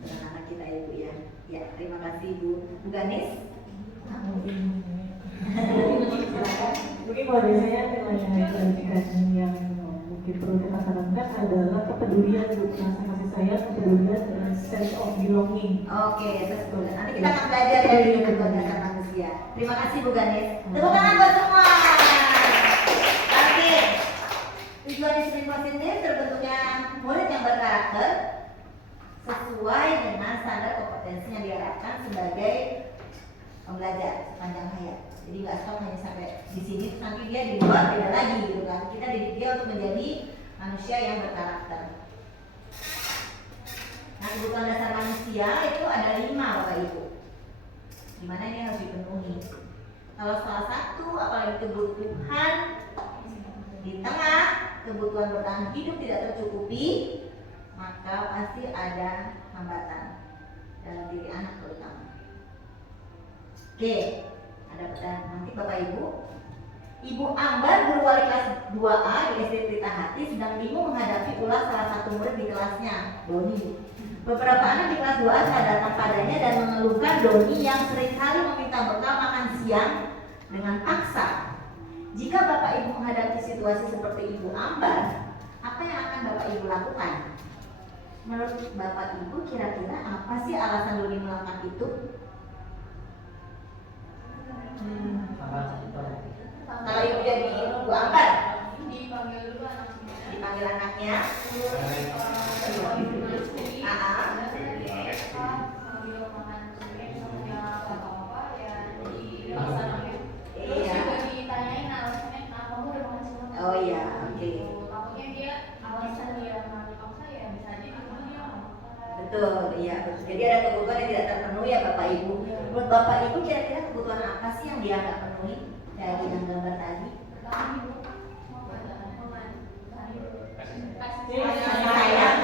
dengan anak kita ya Bu ya. Ya, terima kasih Bu. Bu Ganis. Mungkin kalau dari saya nilai klarifikasi yang mungkin perlu kita tanamkan adalah kepedulian, rasa kasih sayang, kepedulian, dan sense of belonging. Oke, betul. Nanti kita akan belajar dari kebutuhan dasar manusia. Terima kasih Bu Ganis. Tepuk tangan buat semua. Oke. Tujuan disiplin positif terbentuknya murid yang berkarakter sesuai dengan standar kompetensi yang diharapkan sebagai pembelajar sepanjang hayat. Jadi nggak stop hanya sampai di sini, nanti dia di luar beda lagi gitu kan. Kita didik dia untuk menjadi manusia yang berkarakter. Nah, kebutuhan dasar manusia itu ada 5 Bapak Ibu. Dimana ini harus dipenuhi. Kalau salah satu apalagi kebutuhan di tengah kebutuhan bertahan hidup tidak tercukupi, maka pasti ada hambatan dalam diri anak terutama. Oke, ada pertanyaan nanti Bapak Ibu. Ibu Ambar, guru wali kelas 2A di SD Pelita Hati, sedang bingung menghadapi ulah salah satu murid di kelasnya, Doni. Beberapa anak di kelas 2A telah datang padanya dan mengeluhkan Doni yang seringkali meminta bekal makan siang dengan paksa. Jika Bapak Ibu menghadapi situasi seperti Ibu Ambar, apa yang akan Bapak Ibu lakukan? Menurut Bapak Ibu, kira-kira apa sih alasan Doni melakukan itu? Kalau Ibu jadi Ibu Ambar, Dipanggil dulu anaknya. dipanggil anaknya. Sambil makan punya bapak-bapak ya dilaksanakan. Terus Iya. juga ditanyain alasannya kenapa kamu udah makan siang. Oh iya, oke. Takutnya dia alasan dia makan paksa ya bisa aja dia nggak makan. Betul, iya. Jadi ada kebutuhan yang tidak terpenuhi ya Bapak Ibu. Menurut Bapak Ibu kira-kira kebutuhan apa sih yang dia nggak penuhi dari yang gambar tadi? Kasih sayang,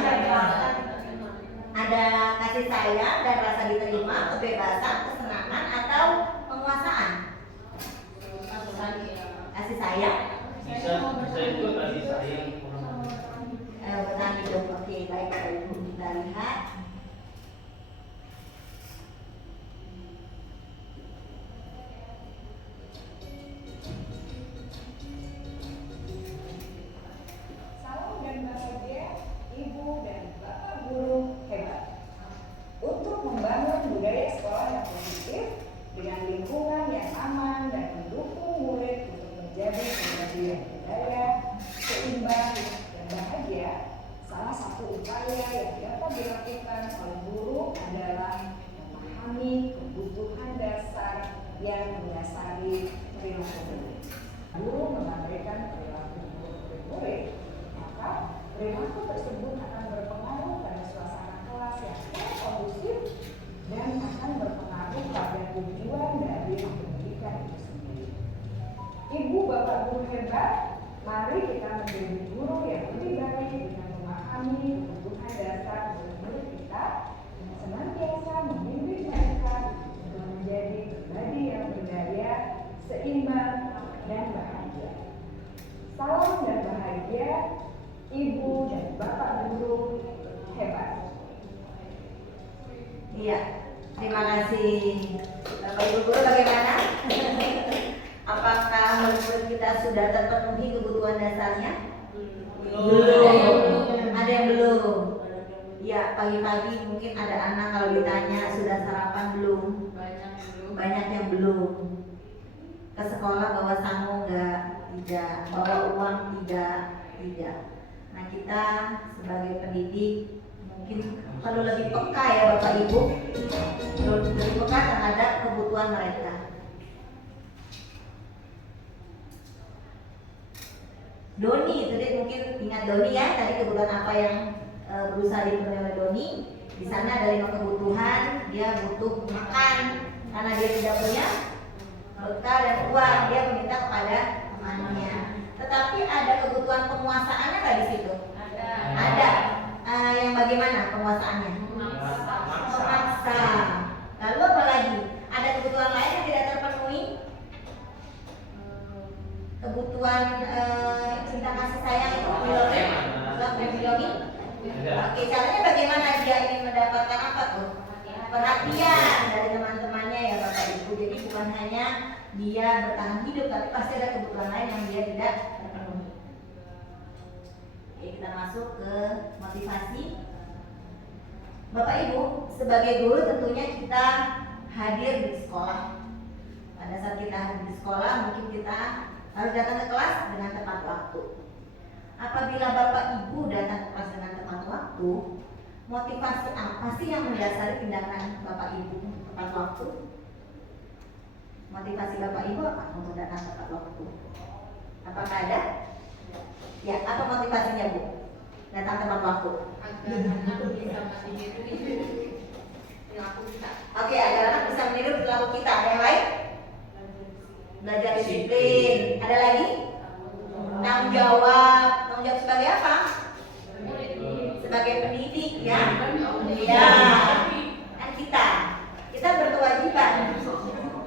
ada kasih sayang dan rasa diterima, kebebasan, kesenangan atau penguasaan? Kasih sayang? Bisa juga kasih sayang. Bertahan hidup. Oke, baik Bapak Ibu, kita lihat. Salam dan bahagia Ibu dan Bapak guru hebat. Untuk membangun budaya sekolah yang positif dengan lingkungan yang aman dan mendukung murid untuk menjadi pribadi yang berdaya, seimbang, dan bahagia, salah satu upaya yang dapat dilakukan oleh guru adalah memahami kebutuhan dasar yang mendasari perilaku murid. Guru mengabaikan perilaku murid, maka perilaku tersebut akan berpengaruh pada suasana kelas yang tidak kondusif dan akan berpengaruh pada tujuan dari pendidikan itu sendiri. Ibu Bapak guru hebat, Mari kita menjadi guru yang lebih baik dengan memahami kebutuhan dasar murid-murid kita dan senantiasa membimbing mereka untuk menjadi pribadi yang berdaya, seimbang, dan bahagia. Salam dan bahagia, Ibu dan Bapak Guru hebat. Iya, terima kasih Bapak Ibu Guru. Bagaimana? Apakah murid kita sudah terpenuhi kebutuhan dasarnya? Belum. Ada yang belum? Ya, pagi-pagi mungkin ada anak kalau ditanya sudah sarapan belum? Banyak yang belum. Ke sekolah bawa sangu enggak? Tidak. Bawa uang tidak. Nah, kita sebagai pendidik mungkin perlu lebih peka ya Bapak Ibu, perlu lebih peka terhadap kebutuhan mereka. Doni, tadi mungkin ingat Doni ya, tadi kebutuhan apa yang berusaha dipenuhi oleh Doni. Di sana ada 5 kebutuhan, dia butuh makan karena dia tidak punya bekal dan uang, dia meminta kepada temannya. Tetapi ada kebutuhan penguasaannya nggak di situ? Ada. Yang bagaimana penguasaannya? Memaksa. Lalu apa lagi? Ada kebutuhan lain yang tidak terpenuhi? Kebutuhan cinta kasih sayang itu belonging. Oke, caranya bagaimana dia ingin mendapatkan apa tuh? Perhatian dari teman-temannya ya Bapak Ibu. Jadi bukan hanya dia bertahan hidup, tapi pasti ada kebutuhan lain yang dia tidak terpenuhi. Oke, kita masuk ke motivasi. Bapak Ibu, sebagai guru tentunya kita hadir di sekolah. Pada saat kita hadir di sekolah, mungkin kita harus datang ke kelas dengan tepat waktu. Apabila Bapak Ibu datang ke kelas dengan tepat waktu, motivasi apa sih yang mendasari tindakan Bapak Ibu tepat waktu? Motivasi Bapak Ibu apa untuk datang tepat waktu? Apakah ada? Ya, apa motivasinya Bu? Datang tepat waktu. Agar anak bisa meniru perilaku kita. Oke, agar anak bisa meniru perilaku kita. Ada yang lain? Belajar disiplin. Ada lagi? Tanggung jawab. Tanggung jawab sebagai apa? Sebagai pendidik ya. Ya. Kan kita berkewajiban.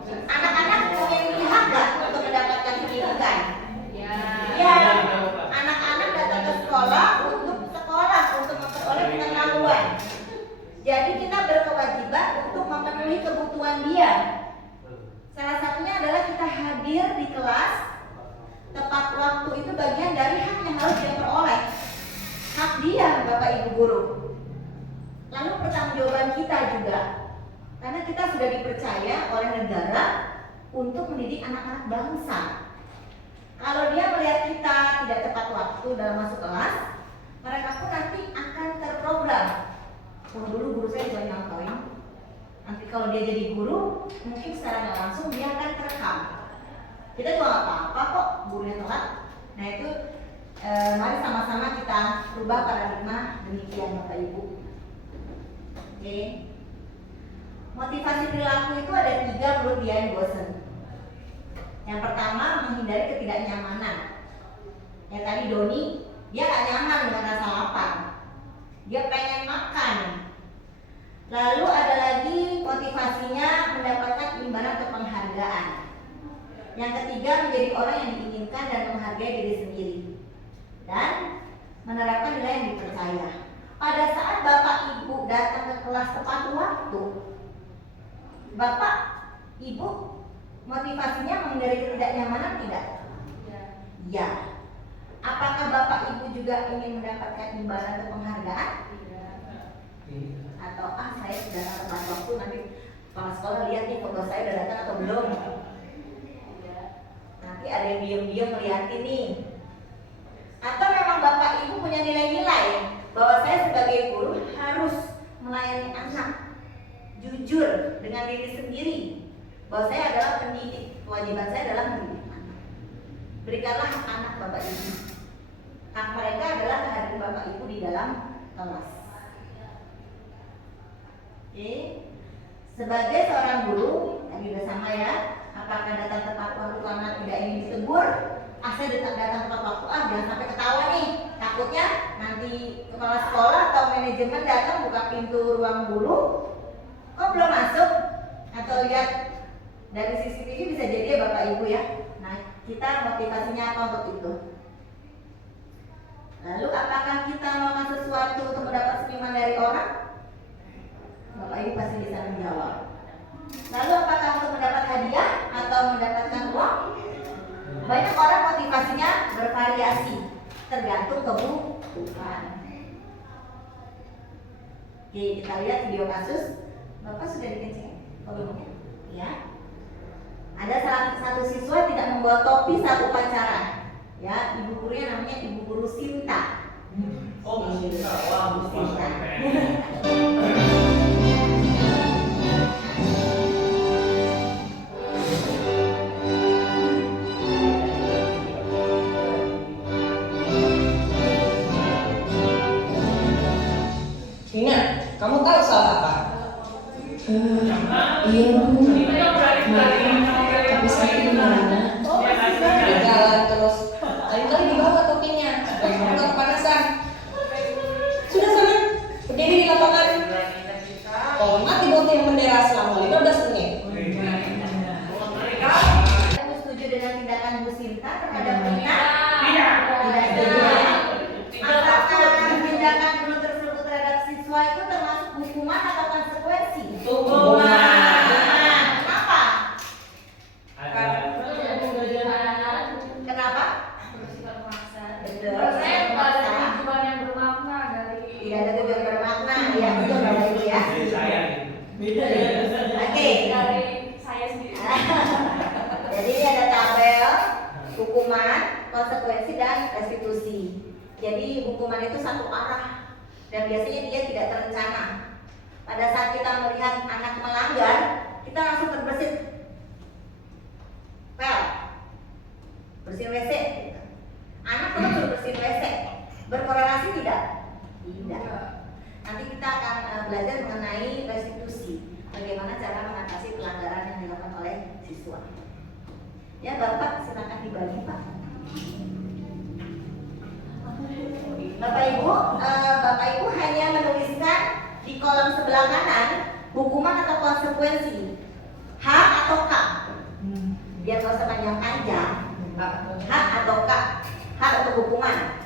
Anak-anak memiliki hak nggak untuk mendapatkan pendidikan? Ya. Anak-anak datang ke sekolah untuk memperoleh pengetahuan. Jadi kita berkewajiban untuk memenuhi kebutuhan dia. Salah satunya adalah kita hadir di kelas tepat waktu, itu bagian dari hak yang harus dia peroleh. Hak dia Bapak Ibu Guru. Lalu pertanggungjawaban kita juga, karena kita sudah dipercaya oleh negara untuk mendidik anak-anak bangsa. Kalau dia melihat kita tidak tepat waktu dalam masuk kelas, mereka pun nanti akan terprogram. Oh, dulu guru saya juga nyontoin. Nanti kalau dia jadi guru, mungkin secara nggak langsung dia akan terekam. Kita juga nggak apa-apa kok gurunya telat. Nah itu mari sama-sama kita rubah paradigma demikian Bapak Ibu. Oke. Motivasi perilaku itu ada 3 menurut Diane Bosen. Yang pertama, menghindari ketidaknyamanan. Ya tadi Doni, dia gak nyaman dengan rasa lapar. Dia pengen makan. Lalu ada lagi motivasinya mendapatkan imbalan atau penghargaan. Yang ketiga, menjadi orang yang diinginkan dan menghargai diri sendiri. Dan menerapkan nilai yang dipercaya. Pada saat Bapak Ibu datang ke kelas tepat waktu, Bapak Ibu motivasinya menghindari ketidaknyamanan tidak? Ya. Apakah Bapak Ibu juga ingin mendapatkan imbalan atau penghargaan? Atau saya sudah datang tepat waktu, nanti kepala sekolah lihat nih foto saya udah datang atau belum? Nanti ada yang diam-diam ngeliatin nih. Atau memang Bapak Ibu punya nilai-nilai bahwa saya sebagai guru harus melayani anak jujur dengan diri sendiri, bahwa saya adalah pendidik, kewajiban saya adalah mendidik anak. Berikanlah hak anak Bapak Ibu. Hak mereka adalah kehadiran Bapak Ibu di dalam kelas. Oke. Sebagai seorang guru, tadi sudah sama ya, apakah datang tepat waktu karena tidak ingin ditegur, datang tepat waktu, jangan sampai ketahuan nih. Takutnya nanti kepala sekolah atau manajemen datang buka pintu ruang guru, kok belum masuk? Atau lihat dari CCTV bisa jadi ya Bapak Ibu ya. Nah, kita motivasinya apa untuk itu? Lalu apakah kita melakukan sesuatu untuk mendapat senyuman dari orang? Bapak Ibu pasti bisa menjawab. Lalu apakah untuk mendapat hadiah atau mendapatkan uang? Banyak orang motivasinya bervariasi, tergantung kebutuhan. Oke, kita lihat video kasus. Bapak sudah dikencing volumenya? Ya. Ada salah satu siswa tidak membawa topi saat upacara. Ya, ibu gurunya namanya Ibu Guru Sinta. Oh, Sinta. Wah, Sinta. Nina, kamu tahu salah apa? Iya Bu, tapi saya gimana? Jalan terus. Kali-kali dibawa topinya supaya kamu gak kepanasan. Sudah sana, berdiri di lapangan. Hormat di bawah yang bendera selama 15 menit. Kamu setuju dengan tindakan Bu Sinta terhadap Nina? Tidak. Tidak setuju ya? Apakah tindakan guru tersebut terhadap siswa itu termasuk hukuman atau konsekuensi? Kenapa? Kenapa? Betul. Saya pada tujuan yang bermakna dari Tidak ada tujuan bermakna, ya betul Bapak Ibu ya. Oke. dari saya sendiri. Jadi ini ada tabel hukuman, konsekuensi dan restitusi. Jadi hukuman itu satu arah dan biasanya dia tidak terencana. Pada saat kita melihat anak melanggar, kita langsung terbersit. Pel, bersihin WC. Anak terus suruh bersihin WC. Berkorelasi tidak? Tidak. Nanti kita akan belajar mengenai restitusi. Bagaimana cara mengatasi pelanggaran yang dilakukan oleh siswa. Ya Bapak, silakan dibagi Pak. Bapak Ibu hanya menuliskan di kolom sebelah kanan hukuman atau konsekuensi, hak atau kak. Biar nggak usah panjang-panjang. Hak atau kak, hak atau hukuman.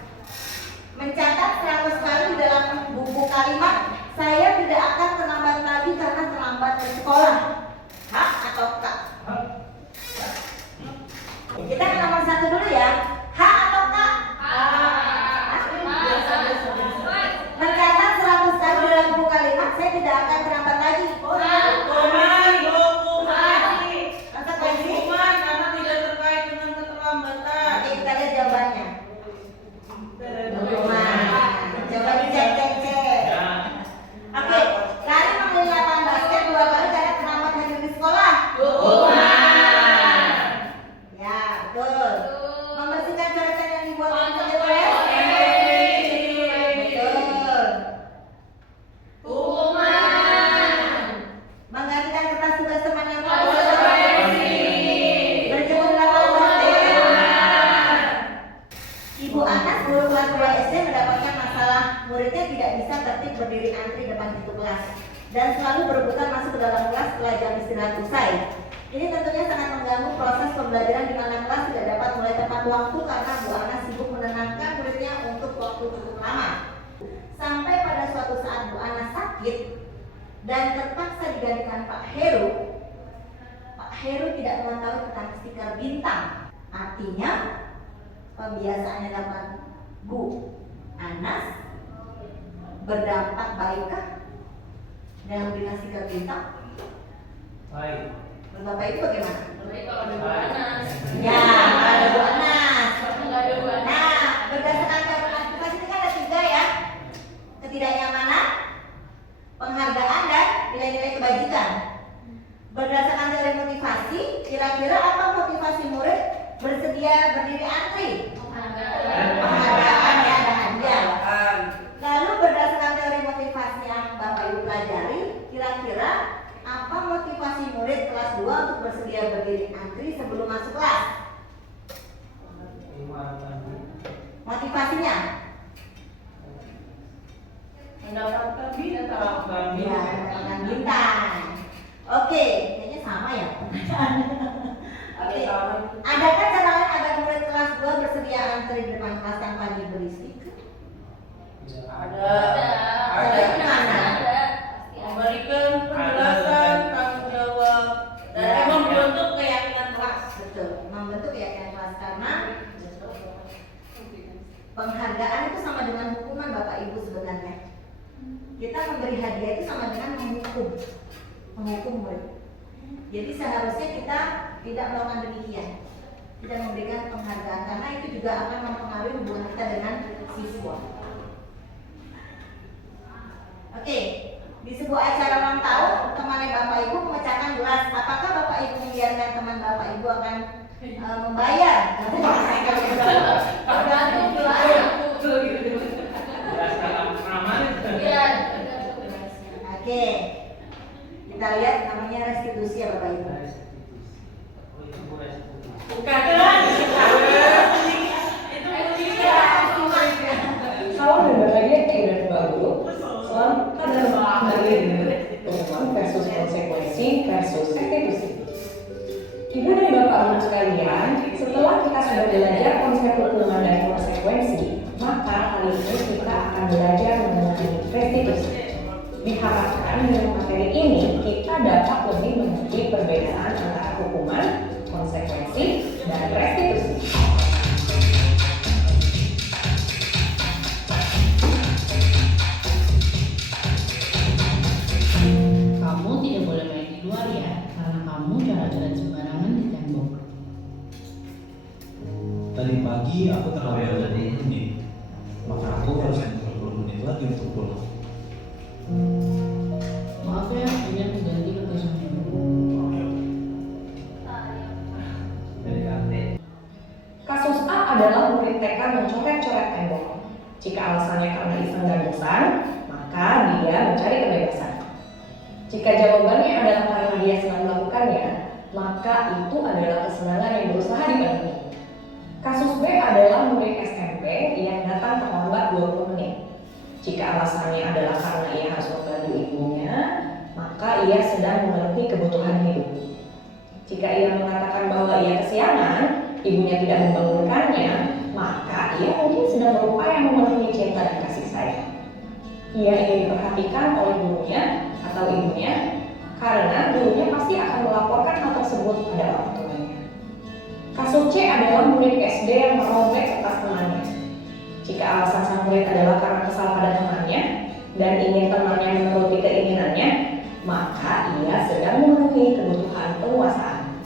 Mencatat 100 kali di dalam buku kalimat, saya tidak akan terlambat lagi karena terlambat ke sekolah. Hak atau kak? Kita ke nomor 1 dulu ya. Hak atau kak? Mencatat 100 kali dalam buku kalimat, saya tidak akan terlambat lagi. Konsekuensi? Karena tidak terkait dengan keterlambatan. Nanti kita lihat jawabannya. Coba dicek. Oke, lari mengambil lapangan basket 2 kali karena terlambat hadir di sekolah. Ya, betul. Membersihkan coretan yang dibuat oleh petugas. Betul. Menggantikan kertas tugas teman yang berjemur di lapangan basket. Ibu Anas, guru kelas 2 SD mendapatkan masalah muridnya tidak bisa tertib berdiri antri depan pintu kelas dan selalu berebutan masuk ke dalam kelas setelah jam istirahat usai. Ini tentunya sangat mengganggu proses pembelajaran di mana kelas tidak dapat mulai tepat waktu karena Bu Anas sibuk menenangkan muridnya untuk waktu cukup lama. Sampai pada suatu saat Bu Anas sakit dan terpaksa digantikan Pak Heru. Pak Heru tidak mengetahui tentang stiker bintang. Artinya pembiasaannya dapat Bu Anas berdampak baikkah dengan memberikan stiker bintang? Baik. Menurut Bapak itu bagaimana? Baik kalau ada Bu Anas. Ya, ada Bu Anas. Nggak ada Bu Anas. Nah, berdasarkan teori aktivasi ini kan ada 3 ya. Ketidaknyamanan, penghargaan, dan nilai-nilai kebajikan. Berdasarkan teori motivasi, kira-kira apa motivasi murid bersedia berdiri antri? Penghargaan ya, ada hadiah. Lalu berdasarkan teori motivasi yang Bapak Ibu pelajari, kira-kira apa motivasi murid kelas 2 untuk bersedia berdiri antri sebelum masuk kelas? Motivasinya? Mendapatkan bintang. Ya, mendapatkan bintang. Oke, kayaknya sama ya pertanyaannya. Oke, adakah cara lain agar murid kelas 2 bersedia antri di depan kelas tanpa berisik? Ada. Gimana? Memberikan penjelasan, tanggung jawab, dan membentuk keyakinan kelas. Betul, membentuk keyakinan kelas karena penghargaan itu sama dengan hukuman Bapak Ibu sebenarnya. Kita memberi hadiah itu sama dengan menghukum murid. Jadi seharusnya kita tidak melakukan demikian, tidak memberikan penghargaan karena itu juga akan mempengaruhi hubungan kita dengan siswa. Oke, di sebuah acara ulang tahun temannya Bapak Ibu memecahkan gelas. Apakah Bapak Ibu membiarkan teman Bapak Ibu akan membayar? Tergantung gelasnya. Iya. Oke, kita lihat namanya restitusi ya Bapak Ibu. Bukan. Salam dan bahagia dan Bapak Guru. Selamat dalam kembali pengumuman versus konsekuensi versus restitusi. Ibu dan Bapak Guru sekalian, setelah kita sudah belajar konsep hukuman dan konsekuensi, maka kali ini kita akan belajar mengenai restitusi. Diharapkan dengan materi ini kita dapat lebih mengerti perbedaan antara hukuman, konsekuensi, dan restitusi. Kamu tidak boleh main di luar ya, karena kamu jalan-jalan sembarangan di tembok. Tadi pagi aku terawih 20 menit, maka aku harus 20 menit lagi untuk pulang. Maaf ya, ini aku ganti ke besoknya. Kasus A adalah murid TK mencoret-coret tembok. Jika alasannya karena iseng dan bosan, maka dia mencari kebebasan. Jika jawabannya adalah karena dia senang melakukannya, maka itu adalah kesenangan yang berusaha dipenuhi. Kasus B adalah murid SMP yang datang terlambat 20 menit. Jika alasannya adalah karena ia harus membantu ibunya, maka ia sedang memenuhi kebutuhan hidup. Jika ia mengatakan bahwa ia kesiangan, ibunya tidak membangunkannya, maka ia mungkin sedang berupaya memenuhi cinta dan kasih sayang. Ia ingin diperhatikan oleh gurunya atau ibunya, karena gurunya pasti akan melaporkan hal tersebut pada orang tuanya. Kasus C adalah murid SD yang merobek kertas temannya. Jika alasan sang murid adalah karena kesal pada temannya dan ingin temannya menuruti keinginannya, maka ia sedang memenuhi kebutuhan penguasaan.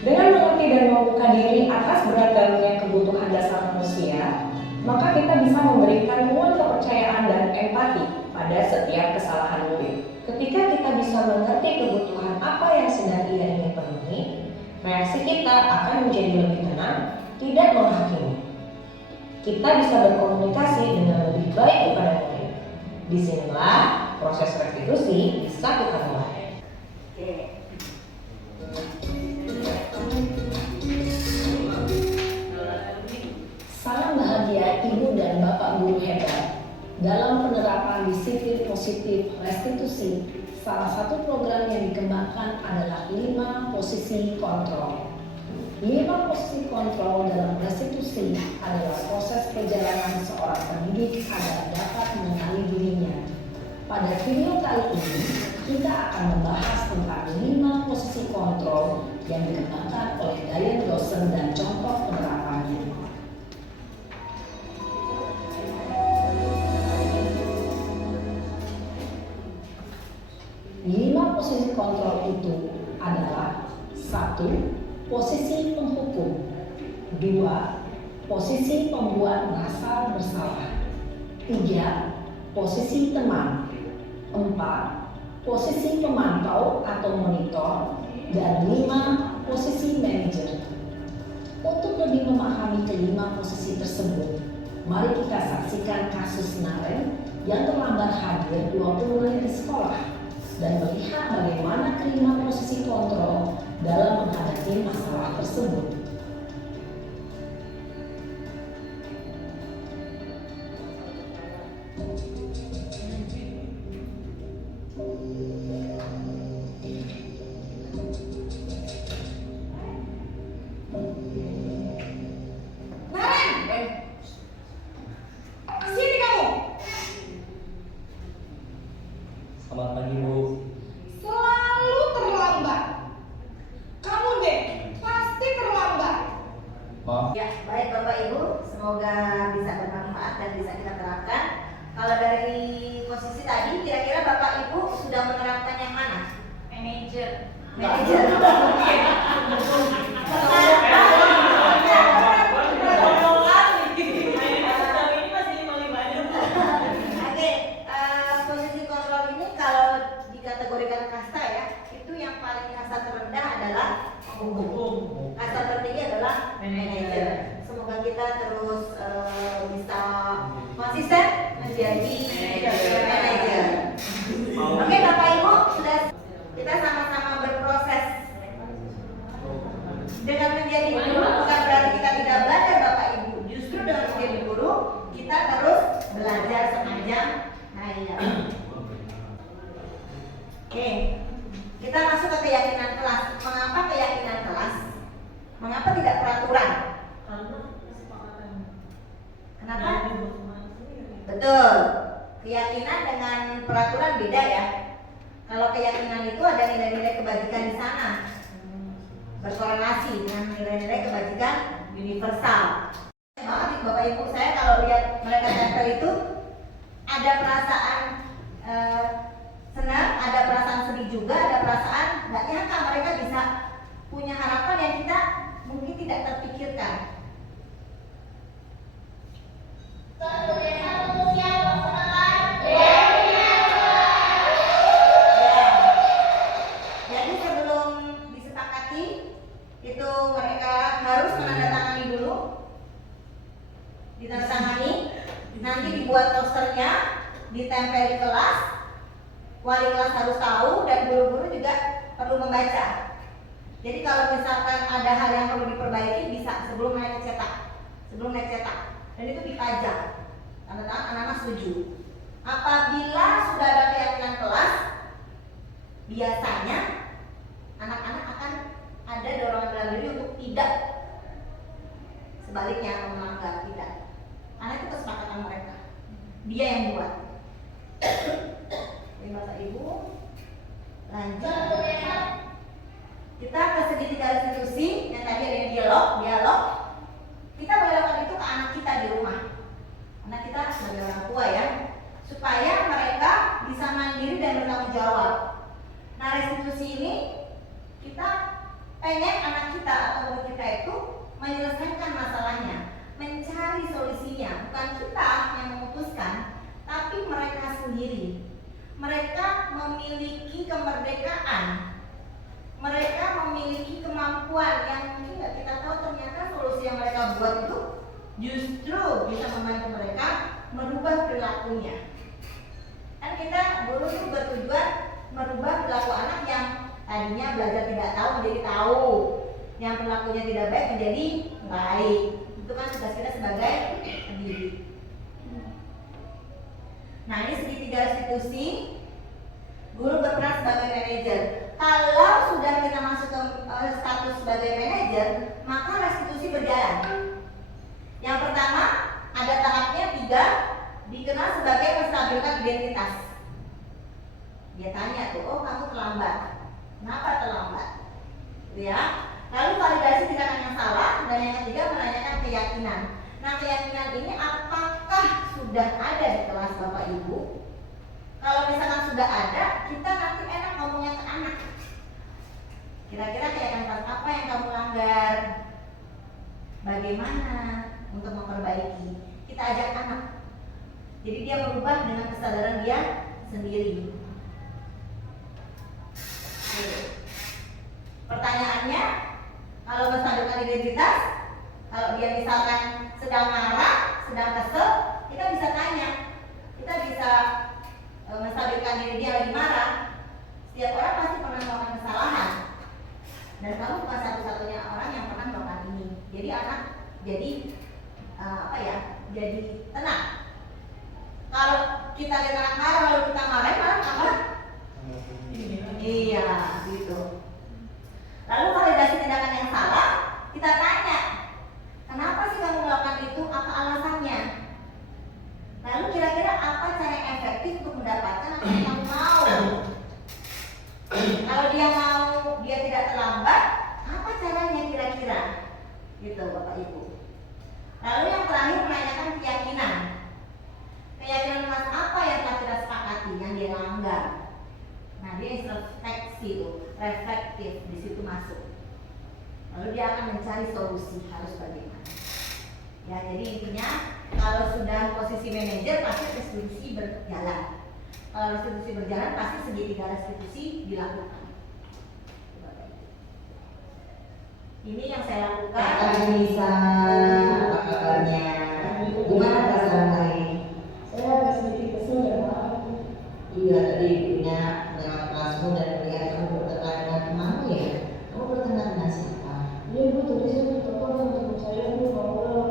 Dengan mengerti dan membuka diri atas beragamnya kebutuhan dasar manusia, maka kita bisa memberikan muat kepercayaan dan empati pada setiap kesalahan murid. Ketika kita bisa mengerti kebutuhan apa yang sedang ia ingin penuhi, reaksi kita akan menjadi lebih tenang, tidak menghakimi. Kita bisa berkomunikasi dengan lebih baik kepada murid. Disinilah proses restitusi bisa kita mulai. Salam bahagia Ibu dan Bapak Guru hebat. Dalam penerapan disiplin positif restitusi, salah satu program yang dikembangkan adalah 5 posisi kontrol. 5 posisi kontrol dalam restitusi adalah proses perjalanan seorang pendidik agar dapat mengenali dirinya. Pada video kali ini, kita akan membahas tentang 5 posisi kontrol yang dikembangkan oleh Diane Dawson dan contoh penerapannya. 5 posisi kontrol itu adalah 1. Posisi penghukum, 2. Posisi pembuat merasa bersalah, 3. Posisi teman, 4. Posisi pemantau atau monitor, dan 5. Posisi manajer. Untuk lebih memahami kelima posisi tersebut, mari kita saksikan kasus Naren yang terlambat hadir 20 menit di sekolah dan melihat bagaimana kelima posisi kontrol dalam menghadapi masalah tersebut. Manajer. Oke, posisi kontrol ini kalau dikategorikan kasta ya, itu yang paling kasta terendah adalah hukum. Kasta tertinggi adalah manajer. Semoga kita terus bisa konsisten menjadi manajer. Oke, Bapak Ibu, sudah kita sama-sama berproses dengan menjadi guru. Bukan berarti kita tidak belajar, Bapak Ibu. Justru dengan menjadi guru, kita terus belajar sepanjang hayat. Oke, kita masuk ke keyakinan kelas. Mengapa keyakinan kelas? Mengapa tidak peraturan? Kenapa? Betul. Keyakinan dengan peraturan beda ya. Kalau keyakinan itu ada nilai-nilai kebajikan di sana, berkorelasi dengan nilai-nilai kebajikan universal. Banget Bapak Ibu, saya kalau lihat mereka tempel itu ada perasaan senang, ada perasaan sedih juga, ada perasaan nggak nyangka mereka bisa punya harapan yang kita mungkin tidak terpikirkan. Jadi sebelum disepakati itu mereka harus menandatangani dulu, ditandatangani, nanti dibuat posternya, ditempel di kelas, wali kelas harus tahu dan guru-guru juga perlu membaca. Jadi kalau misalkan ada hal yang perlu diperbaiki bisa sebelum naik cetak, dan itu dipajang, tanda tangan anak-anak setuju. Apabila sudah ada keyakinan kelas, biasanya anak-anak akan ada dorongan dalam diri untuk tidak sebaliknya atau melanggar, tidak. Karena itu kesepakatan mereka, dia yang buat. Ini Bapak Ibu, lanjut. Kita ke segitiga restitusi yang tadi ada dialog. Kita boleh lakukan itu ke anak kita di rumah, anak kita sebagai orang tua ya, supaya mereka bisa mandiri dan bertanggung jawab. Nah, restitusi ini kita pengen anak kita atau murid kita itu menyelesaikan masalahnya, mencari solusinya. Bukan kita yang memutuskan, tapi mereka sendiri. Mereka memiliki kemerdekaan, mereka memiliki kemampuan yang mungkin nggak kita tahu. Ternyata solusi yang mereka buat itu justru bisa membantu mereka merubah perilakunya. Kan kita dulu itu bertujuan merubah perilaku anak yang tadinya belajar tidak tahu menjadi tahu, yang perilakunya tidak baik menjadi baik. Itu kan tugas kita sebagai pendidik. Nah, ini segitiga restitusi. Guru berperan sebagai manajer. Kalau sudah kita masuk ke status sebagai manajer, maka restitusi berjalan. Yang pertama, ada tahapnya 3, dikenal sebagai menstabilkan identitas. Dia tanya tuh, oh kamu terlambat. Kenapa terlambat? Ya. Lalu validasi tindakan yang salah, dan yang ketiga menanyakan keyakinan. Nah, keyakinan ini apakah sudah ada di kelas Bapak Ibu? Kalau misalkan sudah ada, kita nanti enak ngomongnya ke anak. Kira-kira keyakinan apa yang kamu langgar? Bagaimana untuk memperbaiki? Kita ajak anak. Jadi dia berubah dengan kesadaran dia sendiri. Pertanyaannya, kalau menstabilkan identitas, kalau dia misalkan sedang marah, sedang kesel, kita bisa tanya, kita bisa menstabilkan diri dia lagi marah. Setiap orang pasti pernah melakukan kesalahan, dan kamu bukan satu-satunya orang yang pernah melakukan ini. Jadi anak jadi jadi tenang. Kalau kita lihat anak marah lalu kita marahin, malah apa? Iya, gitu. Lalu validasi tindakan yang salah, kita tanya, kenapa sih kamu melakukan itu? Apa alasannya? Lalu kira-kira apa cara yang efektif untuk mendapatkan apa yang kamu mau? Kalau dia mau, dia tidak terlambat, apa caranya kira-kira? Gitu Bapak Ibu. Lalu yang terakhir menanyakan keyakinan. Keyakinan mas apa yang telah kita sepakati yang dia langgar. Nah dia introspeksi tuh, reflektif di situ masuk. Lalu dia akan mencari solusi harus bagaimana. Ya, jadi intinya kalau sudah posisi manajer pasti restitusi berjalan. Kalau restitusi berjalan pasti segitiga restitusi dilakukan. Ini yang saya lakukan. Kak Nisa, apa kabarnya? Gimana perasaan hari? Saya agak sedikit kesel ya Pak. Iya, tadi punya lewat kelasmu dan melihat kamu bertengkar dengan temanmu ya. Kamu bertengkar dengan siapa? Iya Bu, tadi saya bertengkar dengan teman saya Bu, Laura.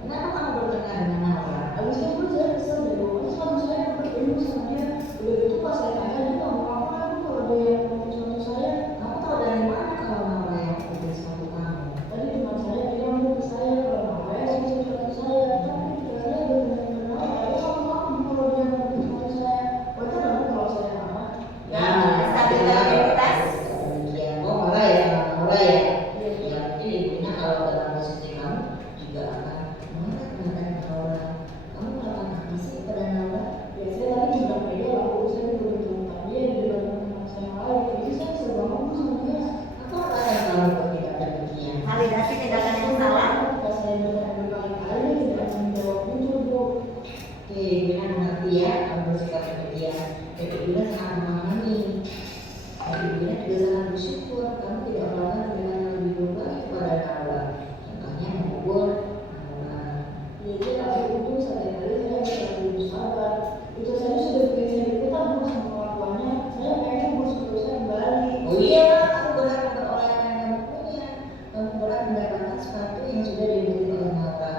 Kenapa kamu bertengkar dengan Laura? Habisnya Bu, saya kesel deh Bu. Masa suami saya bertemu sama dia. Udah gitu pas saya tanya dia nggak mau apa Bu, kalau dia yang mau suatu saya. Kamu tahu dari mana kalau Laura yang putus suatu kamu? Tadi teman saya bilang Bu ke saya kalau Laura yang mau suatu saya. Tapi saya benar-benar Laura. Ya kamu tahu kalau dia mau suatu saya. Wajar nggak Bu kalau saya marah? Ya, stabilitas. Demikian. Oh, marah ya sama Laura ya? Ya, mungkin ibunya kalau dalam posisi kamu juga akan marah dengan Laura. Kamu melakukan apa sih pada Laura? Ya saya tadi juga pede lah Bu, saya juga bertemu dia di depan teman saya lain. Jadi saya kesel banget Bu sama dia. Apa alasan kamu bertindak demikian? Validasi tindakan yang salah. Pas saya bertanya berkali-kali dia tidak menjawab jujur Bu. Oke, Bina mengerti ya, kamu bersikap demikian. Jadi Bina sangat memahami. Tapi Bina juga sangat bersyukur kamu tidak melakukan tindakan yang lebih buruk lagi kepada Laura. Contohnya memukul Laura. Ya dia kasih untung setiap hari saya bisa lebih bersabar. Itu saja sudah bikin saya ikutan Bu sama kelakuannya. Saya pengen Bu suruh saya kembali. Oh iya, kamu berhak memperoleh apa yang kamu punya. Kamu berhak mendapatkan sesuatu yang sudah dimiliki oleh Laura.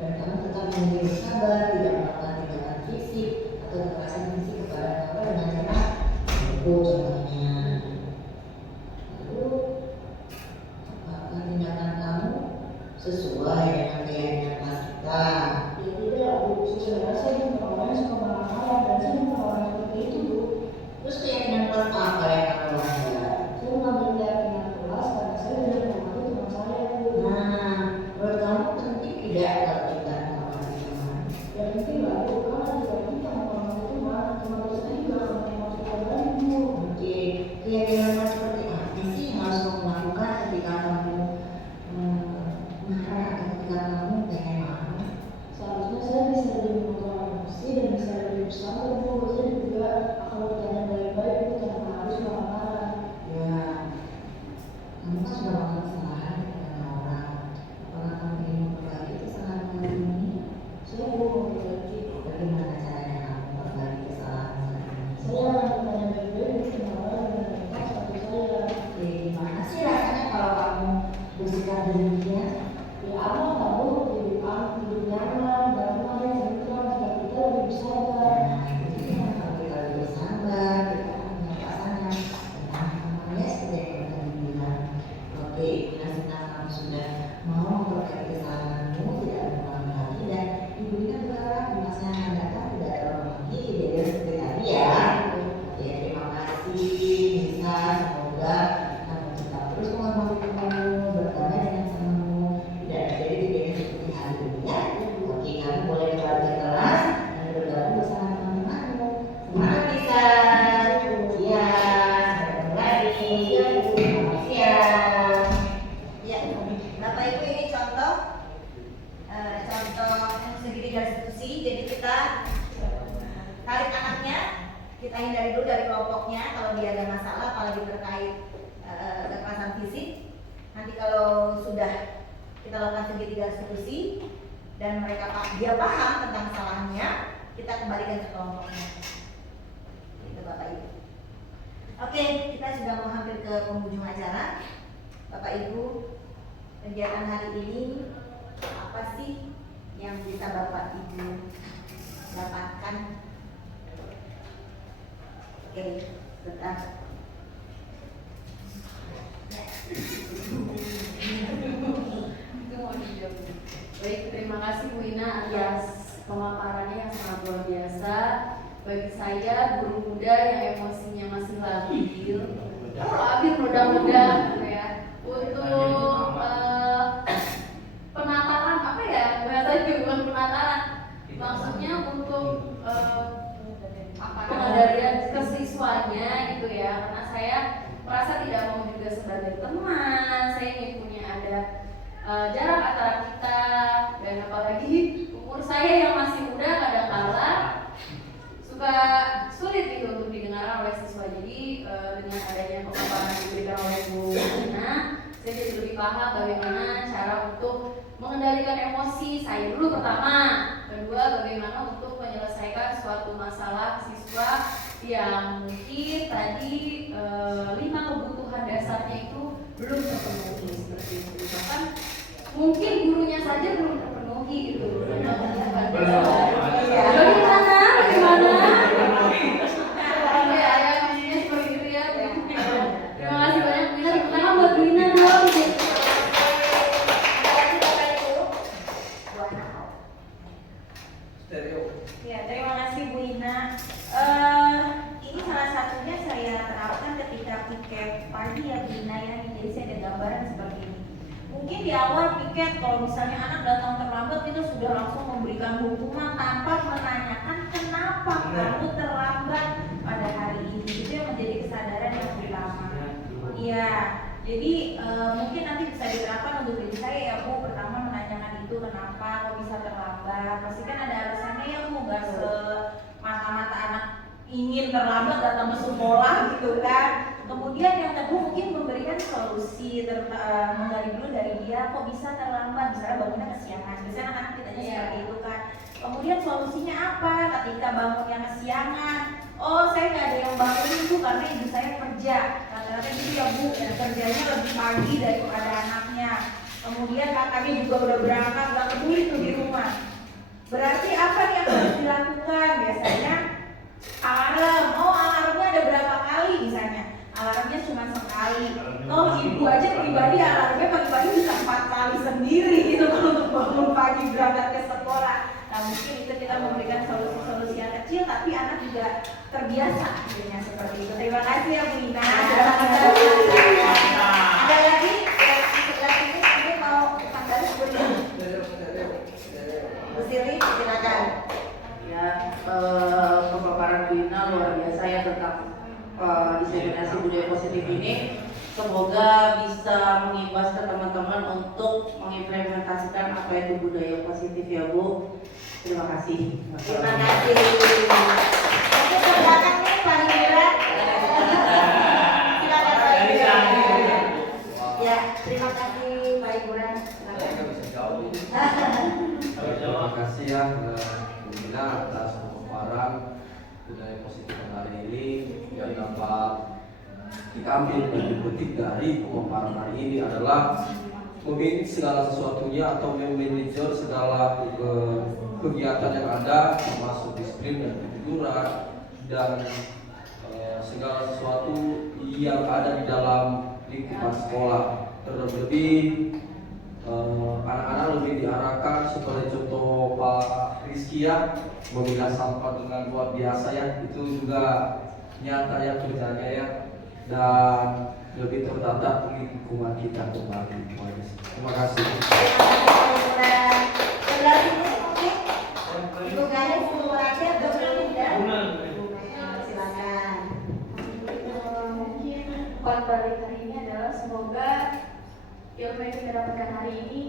Dan kamu tetap menjadi bersabar, tidak melakukan tindakan fisik atau kekerasan fisik kepada Laura dengan cara memukul contohnya. Lalu, apakah tindakan kamu sesuai dengan keyakinan kelas kita? Ya tidak Bu, sebenarnya saya bukan orang yang suka marah-marah dan saya bukan orang yang seperti itu Bu. Terus keyakinan kelas apa yang kamu langgar? Saya mengambil keyakinan kelas karena saya tidak menghormati teman saya Bu. Nah, menurut kamu penting tidak kalau kita menghormati teman? Ya penting lah Bu, karena jika kita menghormati teman kita juga akan menghormati orang lain Bu. Oke, keyakinan kelas seperti apa sih yang harus kamu lakukan ketika kamu marah atau ketika kamu pengen marah? Seharusnya saya bisa lebih mengontrol emosi dan bisa lebih bersabar Bu. Saya juga akan bertanya baik-baik Bu tanpa harus marah-marah. Ya, kamu kan sudah melakukan kesalahan kepada orang. Apakah kamu ingin memperbaiki kesalahan kamu ini? Saya mau memperbaiki. Bagaimana caranya kamu memperbaiki kesalahan kamu ini? Saya akan bertanya baik-baik Bu tanpa dan minta sepatu saya. Oke, gimana sih rasanya kalau kamu bersikap demikian? Ya aman lah Bu, hidup nyaman, damai, tentram jika kita lebih bersabar. Nah, itu dia. Kalau kita lebih bersabar, kita akan punya pasangan tentang namanya seperti yang kita tadi bilang. Oke, Ibu senang kamu sudah mau memperbaiki kesalahanmu, tidak berulang lagi, dan Ibu Ina berharap di masa yang akan datang tidak terulang lagi kejadian seperti tadi ya. Oke, terima kasih Nisa, semoga kamu tetap terus menghormati temanmu, berdamai dengan temanmu, tidak terjadi kejadian seperti hari ini ya. Oke, kamu boleh kembali ke kelas dan bergabung bersama teman-temanmu. Semangat Nisa. Iya, sampai ketemu lagi. Selamat siang. Ya, Bapak Ibu ini contoh segitiga restitusi. Jadi kita tarik anaknya, kita hindari dulu dari kelompoknya kalau dia ada masalah, apalagi terkait kekerasan fisik. Nanti kalau sudah kita lakukan segitiga restitusi dan dia paham tentang kesalahannya, kita kembalikan ke kelompoknya. Itu Bapak Ibu. Oke, kita sudah mau hampir ke penghujung acara. Bapak Ibu, kegiatan hari ini apa sih yang bisa Bapak Ibu dapatkan? Oke, bentar. Itu mau dijawab. Baik, terima kasih Bu Ina atas pemaparannya yang sangat luar biasa. Bagi saya, guru muda yang emosinya masih labil, muda-muda gitu ya, untuk penataran apa ya, bahasanya bukan penataran, maksudnya untuk pengendalian kesiswanya gitu ya, karena saya merasa tidak mau juga sebagai teman. Saya ingin punya ada jarak antara kita, dan apalagi umur saya yang masih muda kadang-kala suka sulit gitu untuk didengarkan oleh siswa. Jadi dengan adanya pemaparan yang diberikan oleh Bu Ina, saya jadi lebih paham bagaimana cara untuk mengendalikan emosi saya dulu pertama, kedua bagaimana untuk menyelesaikan suatu masalah siswa yang mungkin tadi 5 kebutuhan dasarnya itu belum terpenuhi seperti itu. Bahkan mungkin gurunya saja belum terpenuhi gitu. Bagaimana? Ya, maksudnya seperti itu ya. Terima kasih banyak Bu Ina. Pertama buat Bu Ina dong. Ya, terima kasih Bu Ina. Ini salah satunya saya terapkan ketika piket pagi ya Bu Ina ya. Jadi saya ada gambaran seperti ini. Mungkin di awal piket kalau misalnya anak datang terlambat kita sudah langsung memberikan hukuman tanpa menanyakan kenapa kamu terlambat pada hari ini. Itu yang menjadi kesadaran yang pertama. Iya. Jadi mungkin nanti bisa diterapkan untuk diri saya ya Bu. Pertama menanyakan itu kenapa kok bisa terlambat. Pasti kan ada alasannya ya Bu, nggak semata-mata anak ingin terlambat datang ke sekolah gitu kan. Kemudian yang kedua mungkin memberikan solusi, menggali dulu dari dia kok bisa terlambat, misalnya bangunnya kesiangan. Biasanya anak-anak kitanya seperti itu kan. Kemudian solusinya apa ketika bangunnya kesiangan? Oh, saya nggak ada yang bangunin Bu karena ibu saya kerja. Rata-rata gitu ya Bu, kerjanya lebih pagi daripada anaknya. Kemudian kakaknya juga udah berangkat, nggak peduli tuh di rumah. Berarti apa nih yang harus dilakukan? Biasanya alarm. Oh, alarmnya ada berapa kali misalnya? Alarmnya cuma sekali. Oh, ibu aja pribadi alarmnya pagi-pagi bisa 4 kali sendiri gitu kalau untuk bangun pagi berangkat ke sekolah. Nah, mungkin itu kita memberikan solusi-solusi yang kecil tapi anak juga terbiasa dengan seperti itu. Terima kasih ya Bu Ina. Ada lagi yang sebelah ini mau tanggapi sebelum Bu Sili, silakan. Ya, pemaparan Bu Ina luar biasa ya tentang diseminasi budaya positif ini. Semoga bisa mengimbas ke teman-teman untuk mengimplementasikan apa itu budaya positif ya Bu. Terima kasih. Terima kasih. Oke, ke belakang nih Pak Hibra. Silakan Pak Hibra. Ya, terima kasih Pak Hibra. Terima kasih ya Bu Ina atas pemaparan budaya positif hari ini yang dapat kita ambil dan dipetik dari pemaparan hari ini adalah memanage segala sesuatunya atau memanajer segala kegiatan yang ada termasuk disiplin dan kejujuran dan segala sesuatu yang ada di dalam lingkungan sekolah. Terlebih anak-anak lebih diarahkan seperti contoh Pak Rizky ya, memilah sampah dengan luar biasa ya, itu juga nyata ya kerjanya ya, dan lebih tertata di lingkungan kita kembali. Terima kasih. Sebelah sini mungkin Ibu Ganes simulasi atau belum ya? Silakan. Mungkin buat balik hari ini adalah semoga ilmu yang kita dapatkan hari ini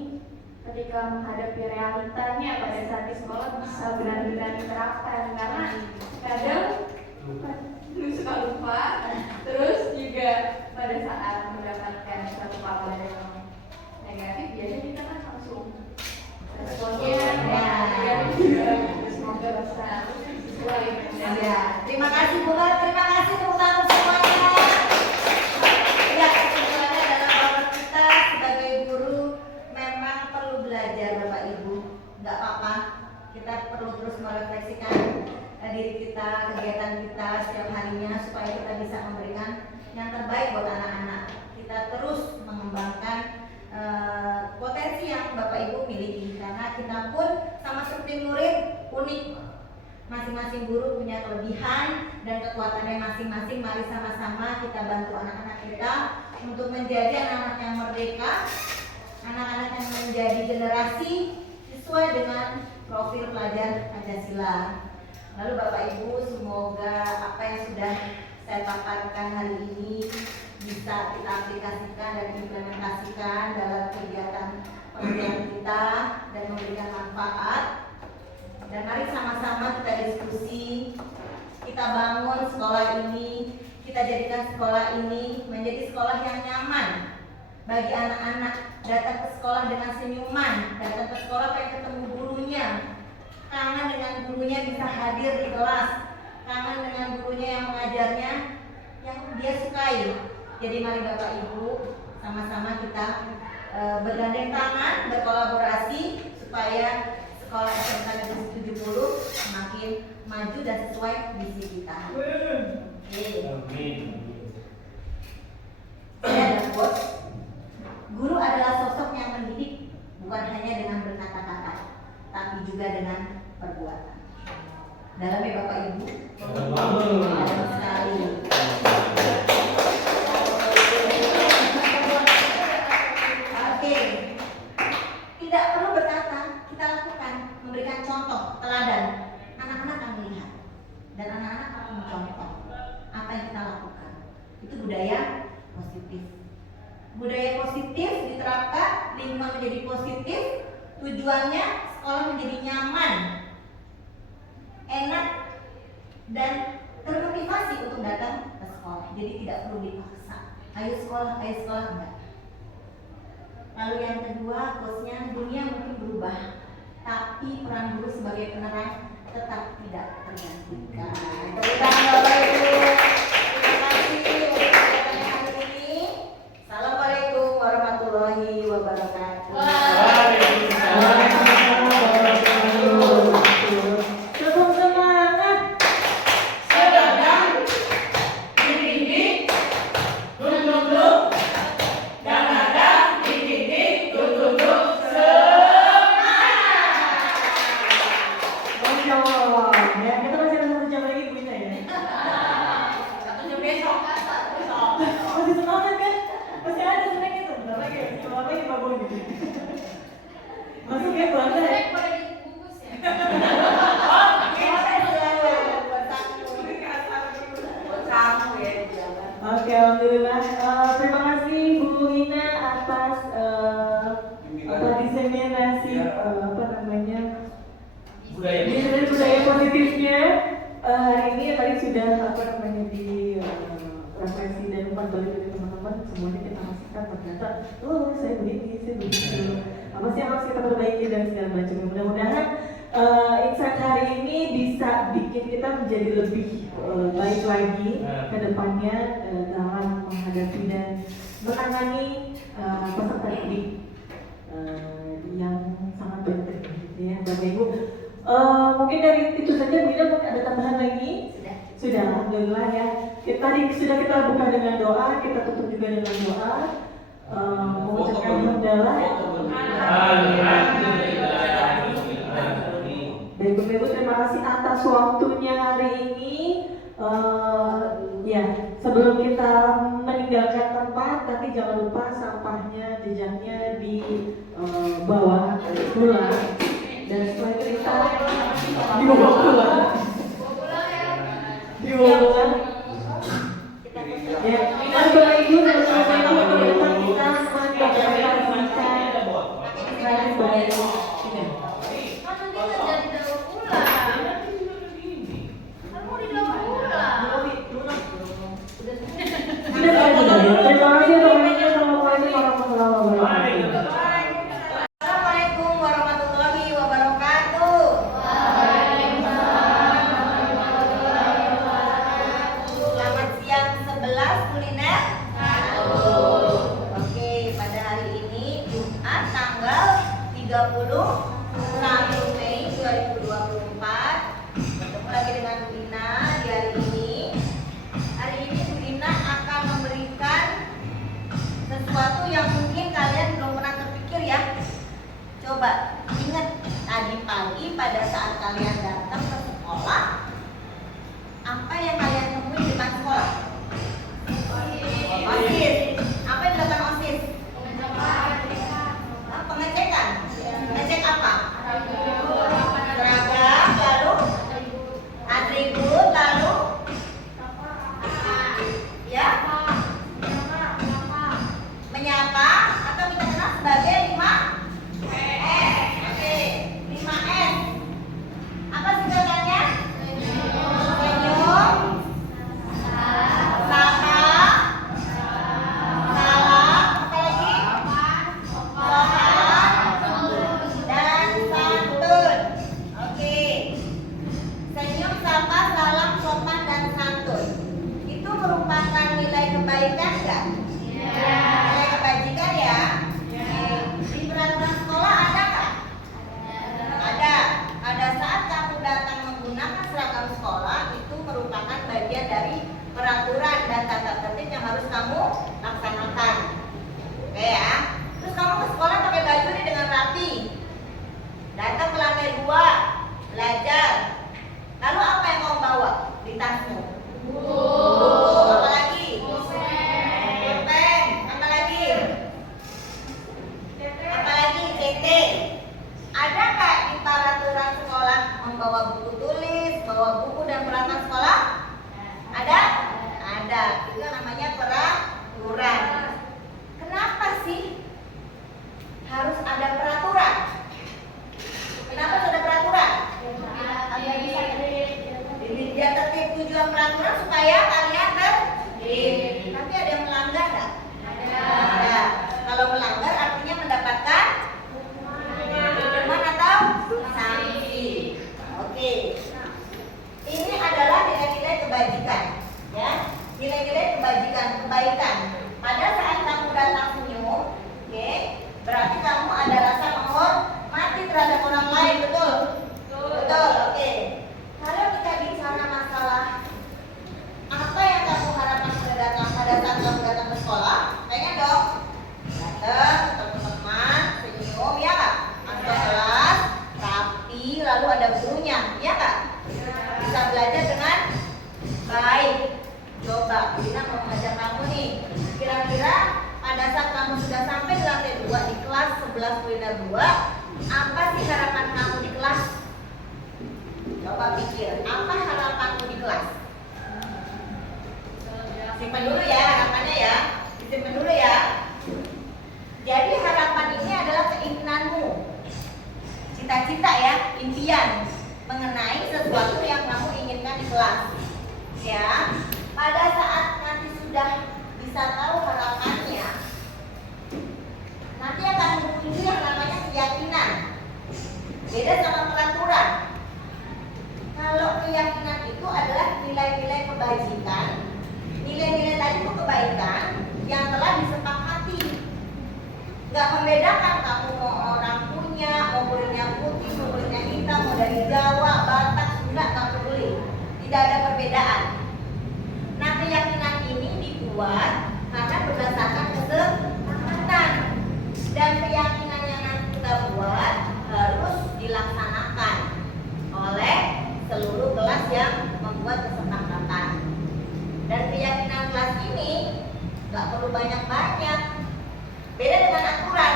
ketika menghadapi realitanya pada saat di sekolah bisa benar-benar diterapkan, karena kadang suka lupa, terus juga pada saat mendapatkan satu kabar yang negatif biasanya kita kan langsung responnya semoga bisa sesuai dengan Terima kasih Bu. Terima kasih tepuk tangan semuanya. Ya, kesimpulannya adalah bahwa kita sebagai guru memang perlu belajar Bapak Ibu. Nggak apa-apa, kita perlu terus merefleksikan diri kita, kegiatan kita setiap harinya supaya kita bisa memberikan yang terbaik buat anak-anak. Kita terus mengembangkan potensi yang Bapak Ibu miliki, karena kita pun sama seperti murid unik. Masing-masing guru punya kelebihan dan kekuatannya masing-masing. Mari sama-sama kita bantu anak-anak kita untuk menjadi anak-anak yang merdeka, anak-anak yang menjadi generasi sesuai dengan profil pelajar Pancasila. Lalu Bapak Ibu, semoga apa yang sudah saya paparkan hari ini bisa kita aplikasikan dan implementasikan dalam kegiatan pengajian kita dan memberikan manfaat. Dan mari sama-sama kita diskusi, kita bangun sekolah ini, kita jadikan sekolah ini menjadi sekolah yang nyaman bagi anak-anak. Datang ke sekolah dengan senyuman, datang ke sekolah pengen ketemu gurunya, kangen dengan gurunya bisa hadir di kelas, kangen dengan gurunya yang mengajarnya yang dia sukai. Jadi mari Bapak Ibu sama-sama kita bergandeng tangan, berkolaborasi supaya sekolah SMK Negeri 70 semakin maju dan sesuai misi kita. Amin. Saya ada quotes, guru adalah sosok yang mendidik bukan hanya dengan berkata-kata, tapi juga dengan perbuatan. Dalam ya Bapak Ibu? Dalam sekali. Oke, tidak perlu berkata, kita lakukan, memberikan contoh, teladan. Anak-anak akan melihat dan anak-anak akan mencontoh apa yang kita lakukan. Itu budaya positif. Budaya positif diterapkan, lingkungan menjadi positif, tujuannya sekolah menjadi nyaman, enak, dan termotivasi untuk datang ke sekolah. Jadi tidak perlu dipaksa. Ayo sekolah, enggak. Lalu yang kedua, quotesnya, dunia mungkin berubah, tapi peran guru sebagai penerang tetap tidak tergantikan. Tepuk tangan Bapak Ibu. Terima kasih untuk kegiatannya hari ini. Assalamualaikum warahmatullahi wabarakatuh. Cukup semangat. Sedang dinding, dum dum dum, dan ada dinding, dum dum dum, Masya Allah. Ya, kita masih ada 1 jam lagi Bu Ina ya. 1 jam besok. Masih semangat kan? Masih ada snack itu. Bentar lagi, cuma lagi babon gitu. Masuk ya Bu Anda ya. Oke, alhamdulillah. Terima kasih Bu Ina atas diseminasi budaya positifnya. Hari ini tadi sudah di refleksi dan umpan balik dari teman-teman, semuanya kita masukkan ternyata, saya begini, apa sih yang harus kita perbaiki dan segala macam. Mudah-mudahan insight hari ini bisa bikin kita menjadi lebih baik lagi ke depannya dalam menghadapi dan menangani peserta didik yang sangat baik gitu ya Bapak Ibu. Mungkin dari itu saja Bu Ina, mungkin ada tambahan lagi? Sudah, alhamdulillah ya. Tadi sudah kita buka dengan doa, kita tutup juga dengan doa. Mengucapkan alhamdulillah. Dan Bapak Ibu, terima kasih atas waktunya hari ini. Ya, sebelum kita meninggalkan tempat, tapi jangan lupa sampahnya, jejaknya dibawa pulang. Dan setelah itu kita dibawa pulang. Ya, dan Bapak Ibu dan Bapak Ibu kita mengintegrasikan baik. Terima kasih teman-teman. Assalamualaikum warahmatullahi wabarakatuh. Selamat siang 11 kuliner. Oke, pada hari ini Jumat tanggal 31 Mei 2024. Bertemu lagi dengan Bu Ina di hari ini. Hari ini Bu Ina akan memberikan sesuatu yang mungkin kalian belum pernah terpikir ya. Coba ingat tadi pagi pada saat kalian datang ke sekolah, apa yang kalian temui di depan sekolah? mulai dari peraturan dan tata tertib yang harus kamu laksanakan. Oke ya. Terus kamu ke sekolah pakai baju ini dengan rapi. Datang ke lantai 2, belajar. Lalu apa yang kamu bawa di tasmu? Buku. Apa lagi? Pulpen. Apa lagi? Apa lagi? CT. Ada nggak di peraturan sekolah membawa buku tulis, bawa buku dan peralatan sekolah? Ada? Ada. Itu namanya peraturan. Kenapa sih harus ada peraturan? Kenapa harus ada peraturan? Dia tertib. Tujuan peraturan supaya kalian tertib. Tapi ada yang melanggar nggak? Ada. Kalau melanggar artinya mendapatkan hukuman atau sanksi. Oke. Ini adalah nilai-nilai kebajikan, ya. Nilai-nilai kebajikan, kebaikan. Pada saat kamu datang senyum, oke, berarti kamu ada rasa menghormati terhadap orang lain, betul? Betul, oke. Kalau kita bicara masalah apa yang kamu harapkan pada saat kamu datang ke sekolah, pengen dong datang, ketemu teman, senyum, ya kak? Masuk kelas, rapi, lalu ada gurunya, ya kak? Bisa belajar dengan baik. Coba, Wina mau mengajar kamu nih. Kira-kira pada saat kamu sudah sampai di lantai 2 di kelas 11 kuliner 2, apa sih harapan kamu di kelas? Coba pikir, apa harapanmu di kelas? Simpan dulu ya harapannya ya. Simpan dulu ya. Jadi harapan ini adalah keinginanmu, cita-cita ya, impian mengenai sesuatu yang kamu inginkan di kelas. Ya, pada saat nanti sudah bisa tahu harapannya, nanti akan muncul yang namanya keyakinan. Beda sama peraturan. Kalau keyakinan itu adalah nilai-nilai kebajikan, nilai-nilai tadi itu kebaikan yang telah disepakati. Gak membedakan kamu mau orang punya, mau kulitnya putih, mau kulitnya hitam, mau dari Jawa, Batak, Sunda, gak peduli. Tidak ada perbedaan. Nah, keyakinan ini dibuat karena berdasarkan kesepakatan, dan keyakinan yang nanti kita buat harus dilaksanakan oleh seluruh kelas yang membuat kesepakatan. Dan keyakinan kelas ini gak perlu banyak-banyak. Beda dengan aturan.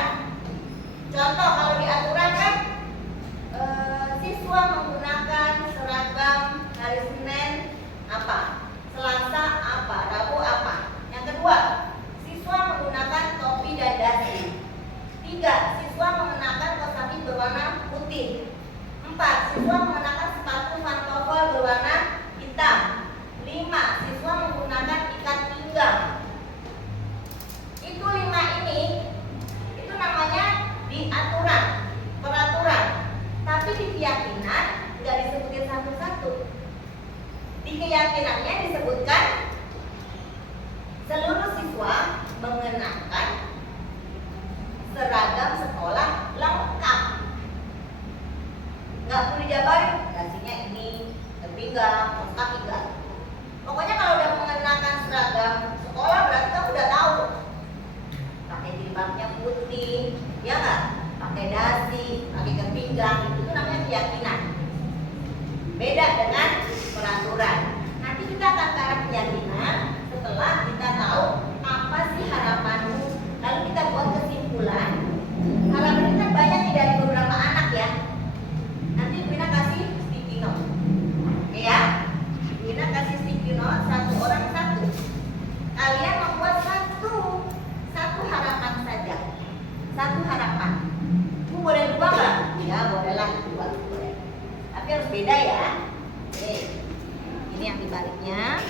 Contoh, kalau di aturan kan siswa menggunakan seragam hari Senin apa, Selasa apa, Rabu apa. Yang kedua, siswa menggunakan topi dan dasi. 3, siswa mengenakan kaos kaki berwarna putih. 4, siswa mengenakan sepatu pantofel berwarna hitam. 5, siswa menggunakan ikat pinggang. Itu 5 ini, itu namanya di aturan, peraturan. Tapi di keyakinan nggak disebutin satu-satu. Di keyakinannya disebutkan seluruh siswa mengenakan seragam sekolah lengkap. Nggak perlu dijabarin, dasinya ini, terpinggang, kaos kaki enggak. Pokoknya kalau udah mengenakan seragam sekolah berarti kamu udah tahu. Pakai jilbabnya putih, ya nggak? Pakai dasi, pakai ikat pinggang, itu namanya keyakinan. Beda dengan peraturan. Nanti kita akan ke arah keyakinan setelah kita tahu apa sih harapanmu. Lalu kita buat kesimpulan. Harapan kita banyak nih dari beberapa anak ya. Nanti Wina kasih sticky note. Oke ya? Wina kasih sticky note, satu orang satu. Kalian membuat satu harapan saja. Satu harapan. Bu boleh 2 nggak? Ya bolehlah 2, boleh. Tapi harus beda ya. Oke. Ini yang dibaliknya.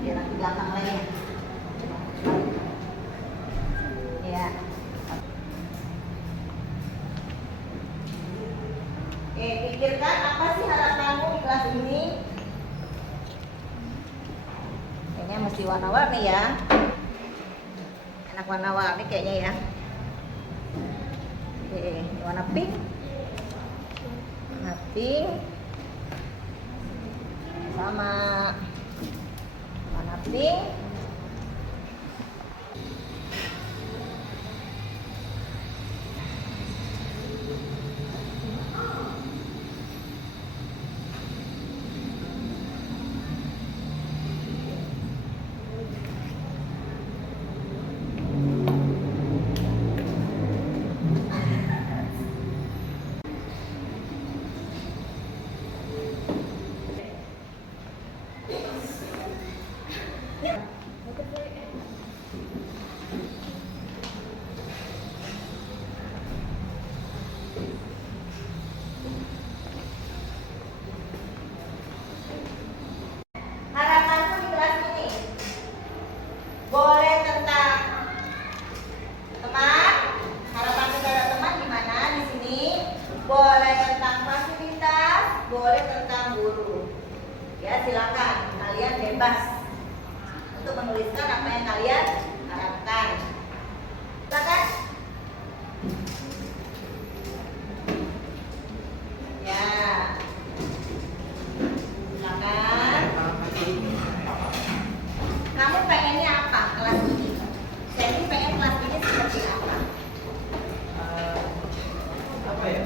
Biar di belakang lagi. Ya. Oke, pikirkan apa sih harapanmu di kelas ini? Kayaknya mesti warna-warni ya. Enak warna-warni kayaknya ya. Oke, warna pink. Warna pink sama warna pink. Harapanku di kelas ini boleh tentang teman, harapan kepada teman gimana di sini? Boleh tentang fasilitas, boleh tentang guru. Ya silakan, kalian bebas untuk menuliskan apa yang kalian harapkan. Silakan. Ya. Silakan. Kamu pengennya apa kelas ini? Jadi pengen kelas ini seperti apa? Apa ya?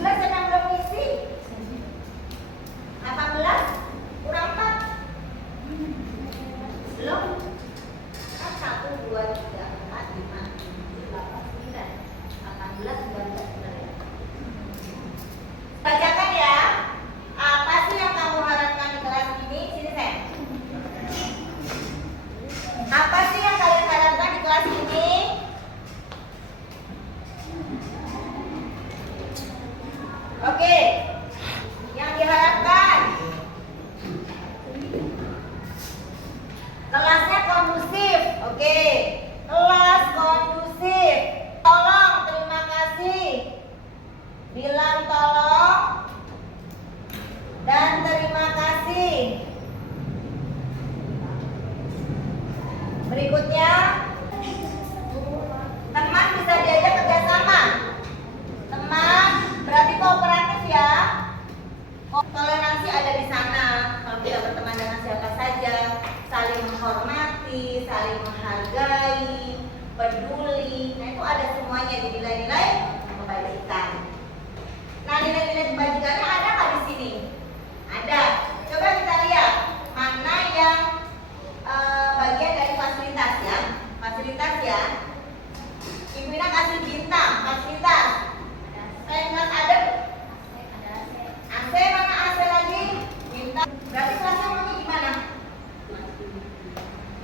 Sedang belum isi. 18 kurang 4. Belum. Kan 1, 2, 3, 4, 5, 6, 7, 8, 9. 18, 19 benar ya. Bacakan ya. Apa sih yang kamu harapkan di kelas ini? Sini Sam. Apa sih yang kalian harapkan di kelas ini? Oke. Yang diharapkan kelasnya kondusif. Oke. Kelas kondusif. Tolong, terima kasih. Bilang tolong dan terima kasih. Berikutnya, teman bisa diajak kerjasama. Teman berarti kooperatif ya. Toleransi ada di sana. Kalau kita berteman dengan siapa saja, saling menghormati, saling menghargai, peduli. Nah itu ada semuanya di nilai-nilai kebajikan. Nah nilai-nilai kebajikannya ada nggak di sini? Ada. Coba kita lihat mana yang bagian dari fasilitas ya. Fasilitas ya. Ibu Ina kasih bintang fasilitas. Fasilitas ada. AC mana AC lagi? Bintang. Berarti kelasnya maunya gimana?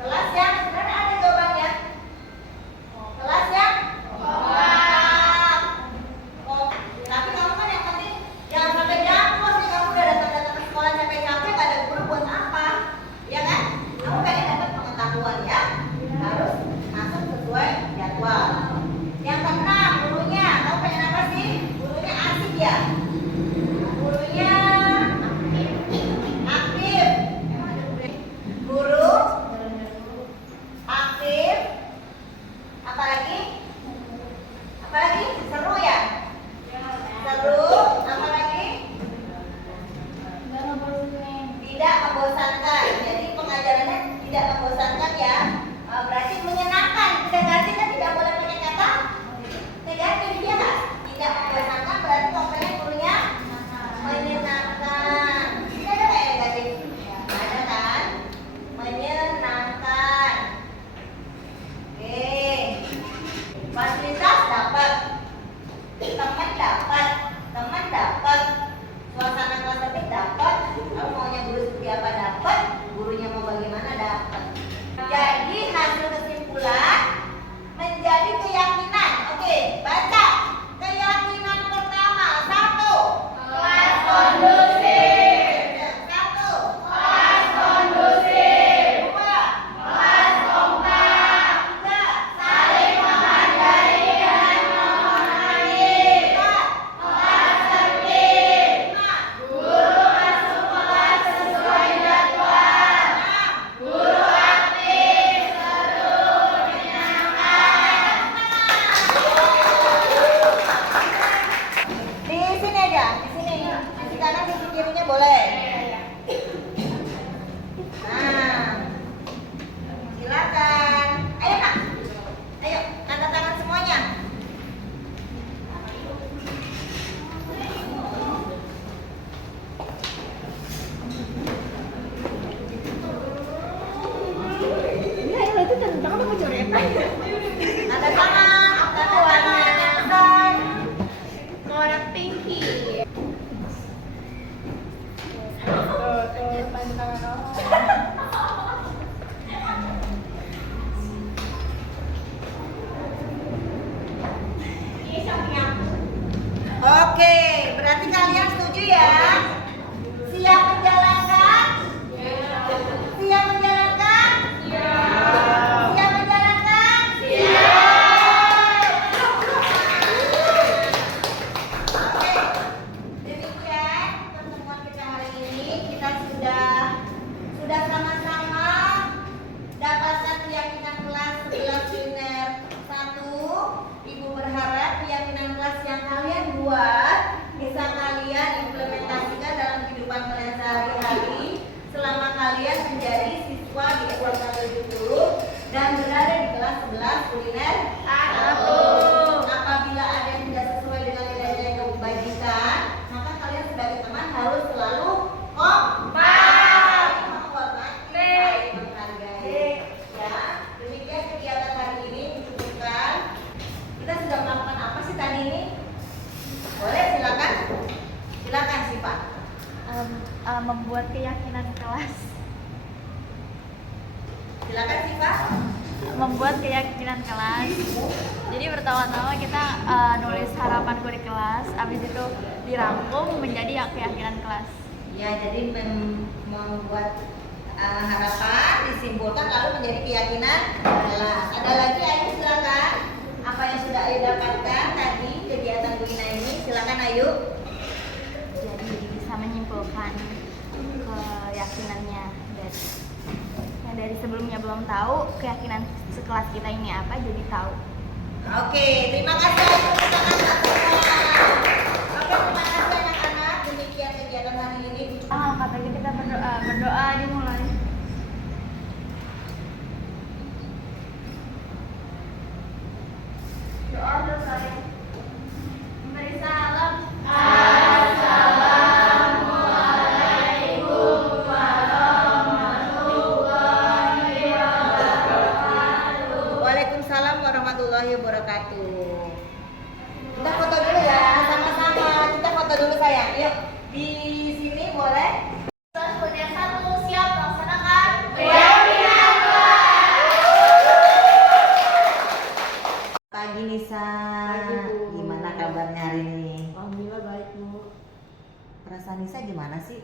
Kelas yang sebenarnya ada jawabannya. Kelas yang tapi kamu kan yang penting jangan sampai jatuh nih, kamu udah datang ke sekolah capek-capek gak ada guru buat apa? Ya kan? Kamu pengen dapat pengetahuan ya, harus masuk sesuai jadwal. Yang keenam gurunya, tahu setuju ya? Siap menjalankan? Siap menjalankan? Siap menjalankan? Oke, demikian pertemuan kita hari ini. Kita sudah sama-sama dapatkan keyakinan kelas 11 kuliner 1. Ibu berharap keyakinan kelas yang kalian buat bisa kalian implementasikan dalam kehidupan kalian sehari-hari selama kalian menjadi siswa di SMK 70 dan berada di kelas 11 kuliner 1. Apabila ada yang tidak sesuai dengan nilai-nilai yang kamu bagikan, maka kalian sebagai teman harus selalu kompak, menghormati, saling menghargai. Ya, demikian kegiatan hari ini mencukupkan. Kita sudah melakukan apa sih tadi ini? Boleh silakan sih Pak. Membuat keyakinan kelas. Silakan sih Pak. Membuat keyakinan kelas. Jadi pertama-tama kita nulis harapanku di kelas, habis itu dirangkum menjadi keyakinan kelas. Ya, jadi membuat harapan disimpulkan lalu menjadi keyakinan kelas. Ada lagi, Ayu silakan. Apa yang sudah Ayu dapatkan tadi kegiatan Bu Ina ini? Silakan Ayu. Jadi bisa menyimpulkan keyakinannya dari sebelumnya belum tahu keyakinan sekelas kita ini apa, jadi tahu. Oke, terima kasih Ayu. Oke, terima kasih anak-anak. Demikian kegiatan hari ini. Angkat aja kita berdoa dimulai. Doa selesai. Memberi salam. Assalamualaikum warahmatullahi wabarakatuh. Waalaikumsalam warahmatullahi wabarakatuh. Kita foto dulu ya, sama-sama. Kita foto dulu sayang. Yuk, di sini boleh. Kelas 1 siap melaksanakan keyakinan Pagi Nisa. Pagi, Bu. Gimana kabarnya hari ini? Alhamdulillah baik Bu. Perasaan Nisa gimana sih?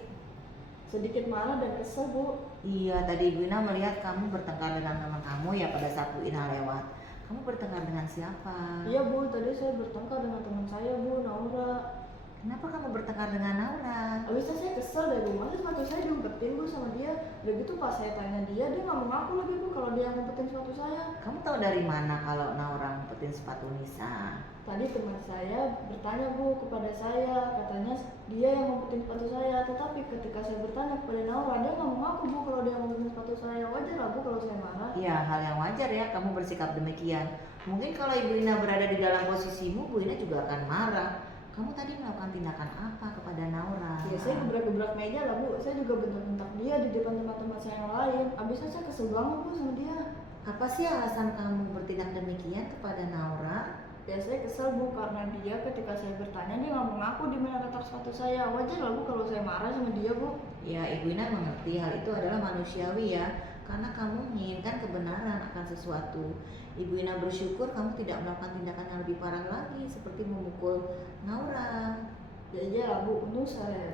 Sedikit marah dan kesel Bu. Iya, tadi Ibu Ina melihat kamu bertengkar dengan teman kamu ya pada saat Bu Ina lewat. Kamu bertengkar dengan siapa? Iya Bu, tadi saya bertengkar dengan teman saya Bu, Naura. Kenapa kamu bertengkar dengan Naura? Abisnya saya kesel deh Bu, masa sepatu saya diumpetin Bu sama dia. Udah gitu pas saya tanya dia nggak mau ngaku lagi Bu kalau dia ngumpetin sepatu saya. Kamu tahu dari mana kalau Naura ngumpetin sepatu Nisa? Tadi teman saya bertanya Bu kepada saya, katanya dia yang ngumpetin sepatu saya. Tetapi ketika saya bertanya kepada Naura, dia nggak mau ngaku Bu kalau dia ngumpetin sepatu saya. Wajar lah Bu kalau saya marah. Iya, hal yang wajar ya kamu bersikap demikian. Mungkin kalau Ibu Ina berada di dalam posisimu, Bu Ina juga akan marah. Kamu tadi melakukan tindakan apa kepada Naura? Ya saya gebrak-gebrak meja lah Bu, saya juga bentak-bentak dia di depan teman-teman saya yang lain. Abisnya saya kesel banget Bu sama dia. Apa sih alasan kamu bertindak demikian kepada Naura? Ya saya kesel Bu karena dia ketika saya bertanya dia nggak mau ngaku di mana letak sepatu saya. Wajar lah Bu kalau saya marah sama dia Bu. Ya, Ibu Ina mengerti hal itu adalah manusiawi ya, karena kamu menginginkan kebenaran akan sesuatu. Ibu Ina bersyukur kamu tidak melakukan tindakan yang lebih parah lagi seperti memukul Naura. Ya iya lah Bu, untung saja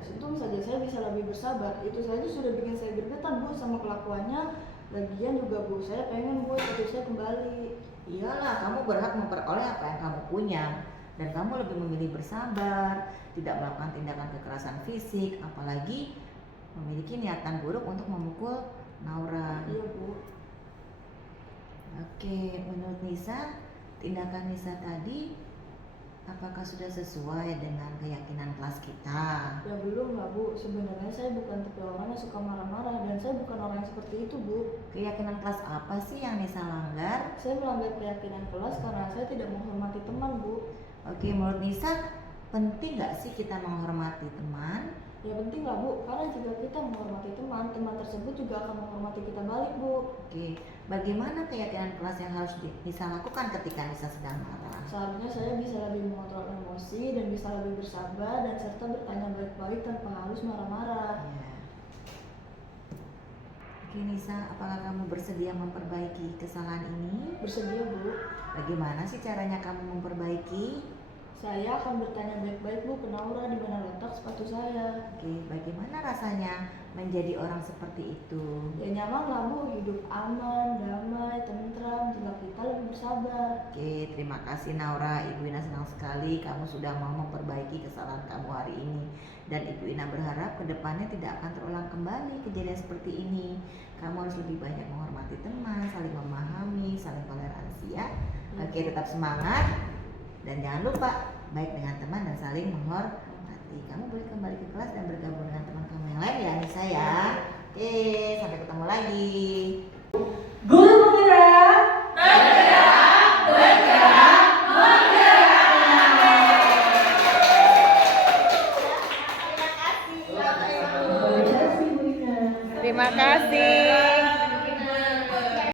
saya bisa lebih bersabar. Itu saja sudah bikin saya gregetan Bu sama kelakuannya. Lagian juga Bu, saya pengen Bu sepatu saya kembali. Iyalah, kamu berhak memperoleh apa yang kamu punya. Dan kamu lebih memilih bersabar, tidak melakukan tindakan kekerasan fisik, apalagi memiliki niatan buruk untuk memukul Naura. Iya Bu. Oke, menurut Nisa, tindakan Nisa tadi apakah sudah sesuai dengan keyakinan kelas kita? Ya belum lah Bu, sebenarnya saya bukan tipe orang yang suka marah-marah dan saya bukan orang yang seperti itu Bu. Keyakinan kelas apa sih yang Nisa langgar? Saya melanggar keyakinan kelas karena saya tidak menghormati teman Bu. Oke, menurut Nisa, penting gak sih kita menghormati teman? Ya penting lah Bu, karena jika kita menghormati teman, teman tersebut juga akan menghormati kita balik Bu. Oke, bagaimana keyakinan kelas yang harus Nisa lakukan ketika Nisa sedang marah? Seharusnya saya bisa lebih mengontrol emosi dan bisa lebih bersabar dan serta bertanya baik-baik tanpa harus marah-marah. Ya. Oke Nisa, apakah kamu bersedia memperbaiki kesalahan ini? Bersedia Bu. Bagaimana sih caranya kamu memperbaiki? Saya akan bertanya baik-baik Bu ke Naura di mana letak sepatu saya. Oke, bagaimana rasanya menjadi orang seperti itu? Ya nyaman lah Bu, hidup aman, damai, tentram jika kita lebih bersabar. Oke, terima kasih Naura. Ibu Ina senang sekali kamu sudah mau memperbaiki kesalahan kamu hari ini. Dan Ibu Ina berharap kedepannya tidak akan terulang kembali kejadian seperti ini. Kamu harus lebih banyak menghormati teman, saling memahami, saling toleransi ya. Oke, tetap semangat. Dan jangan lupa baik dengan teman dan saling menghormati. Kamu boleh kembali ke kelas dan bergabung dengan teman kamu yang lain ya Anissa ya. Oke, sampai ketemu lagi. Good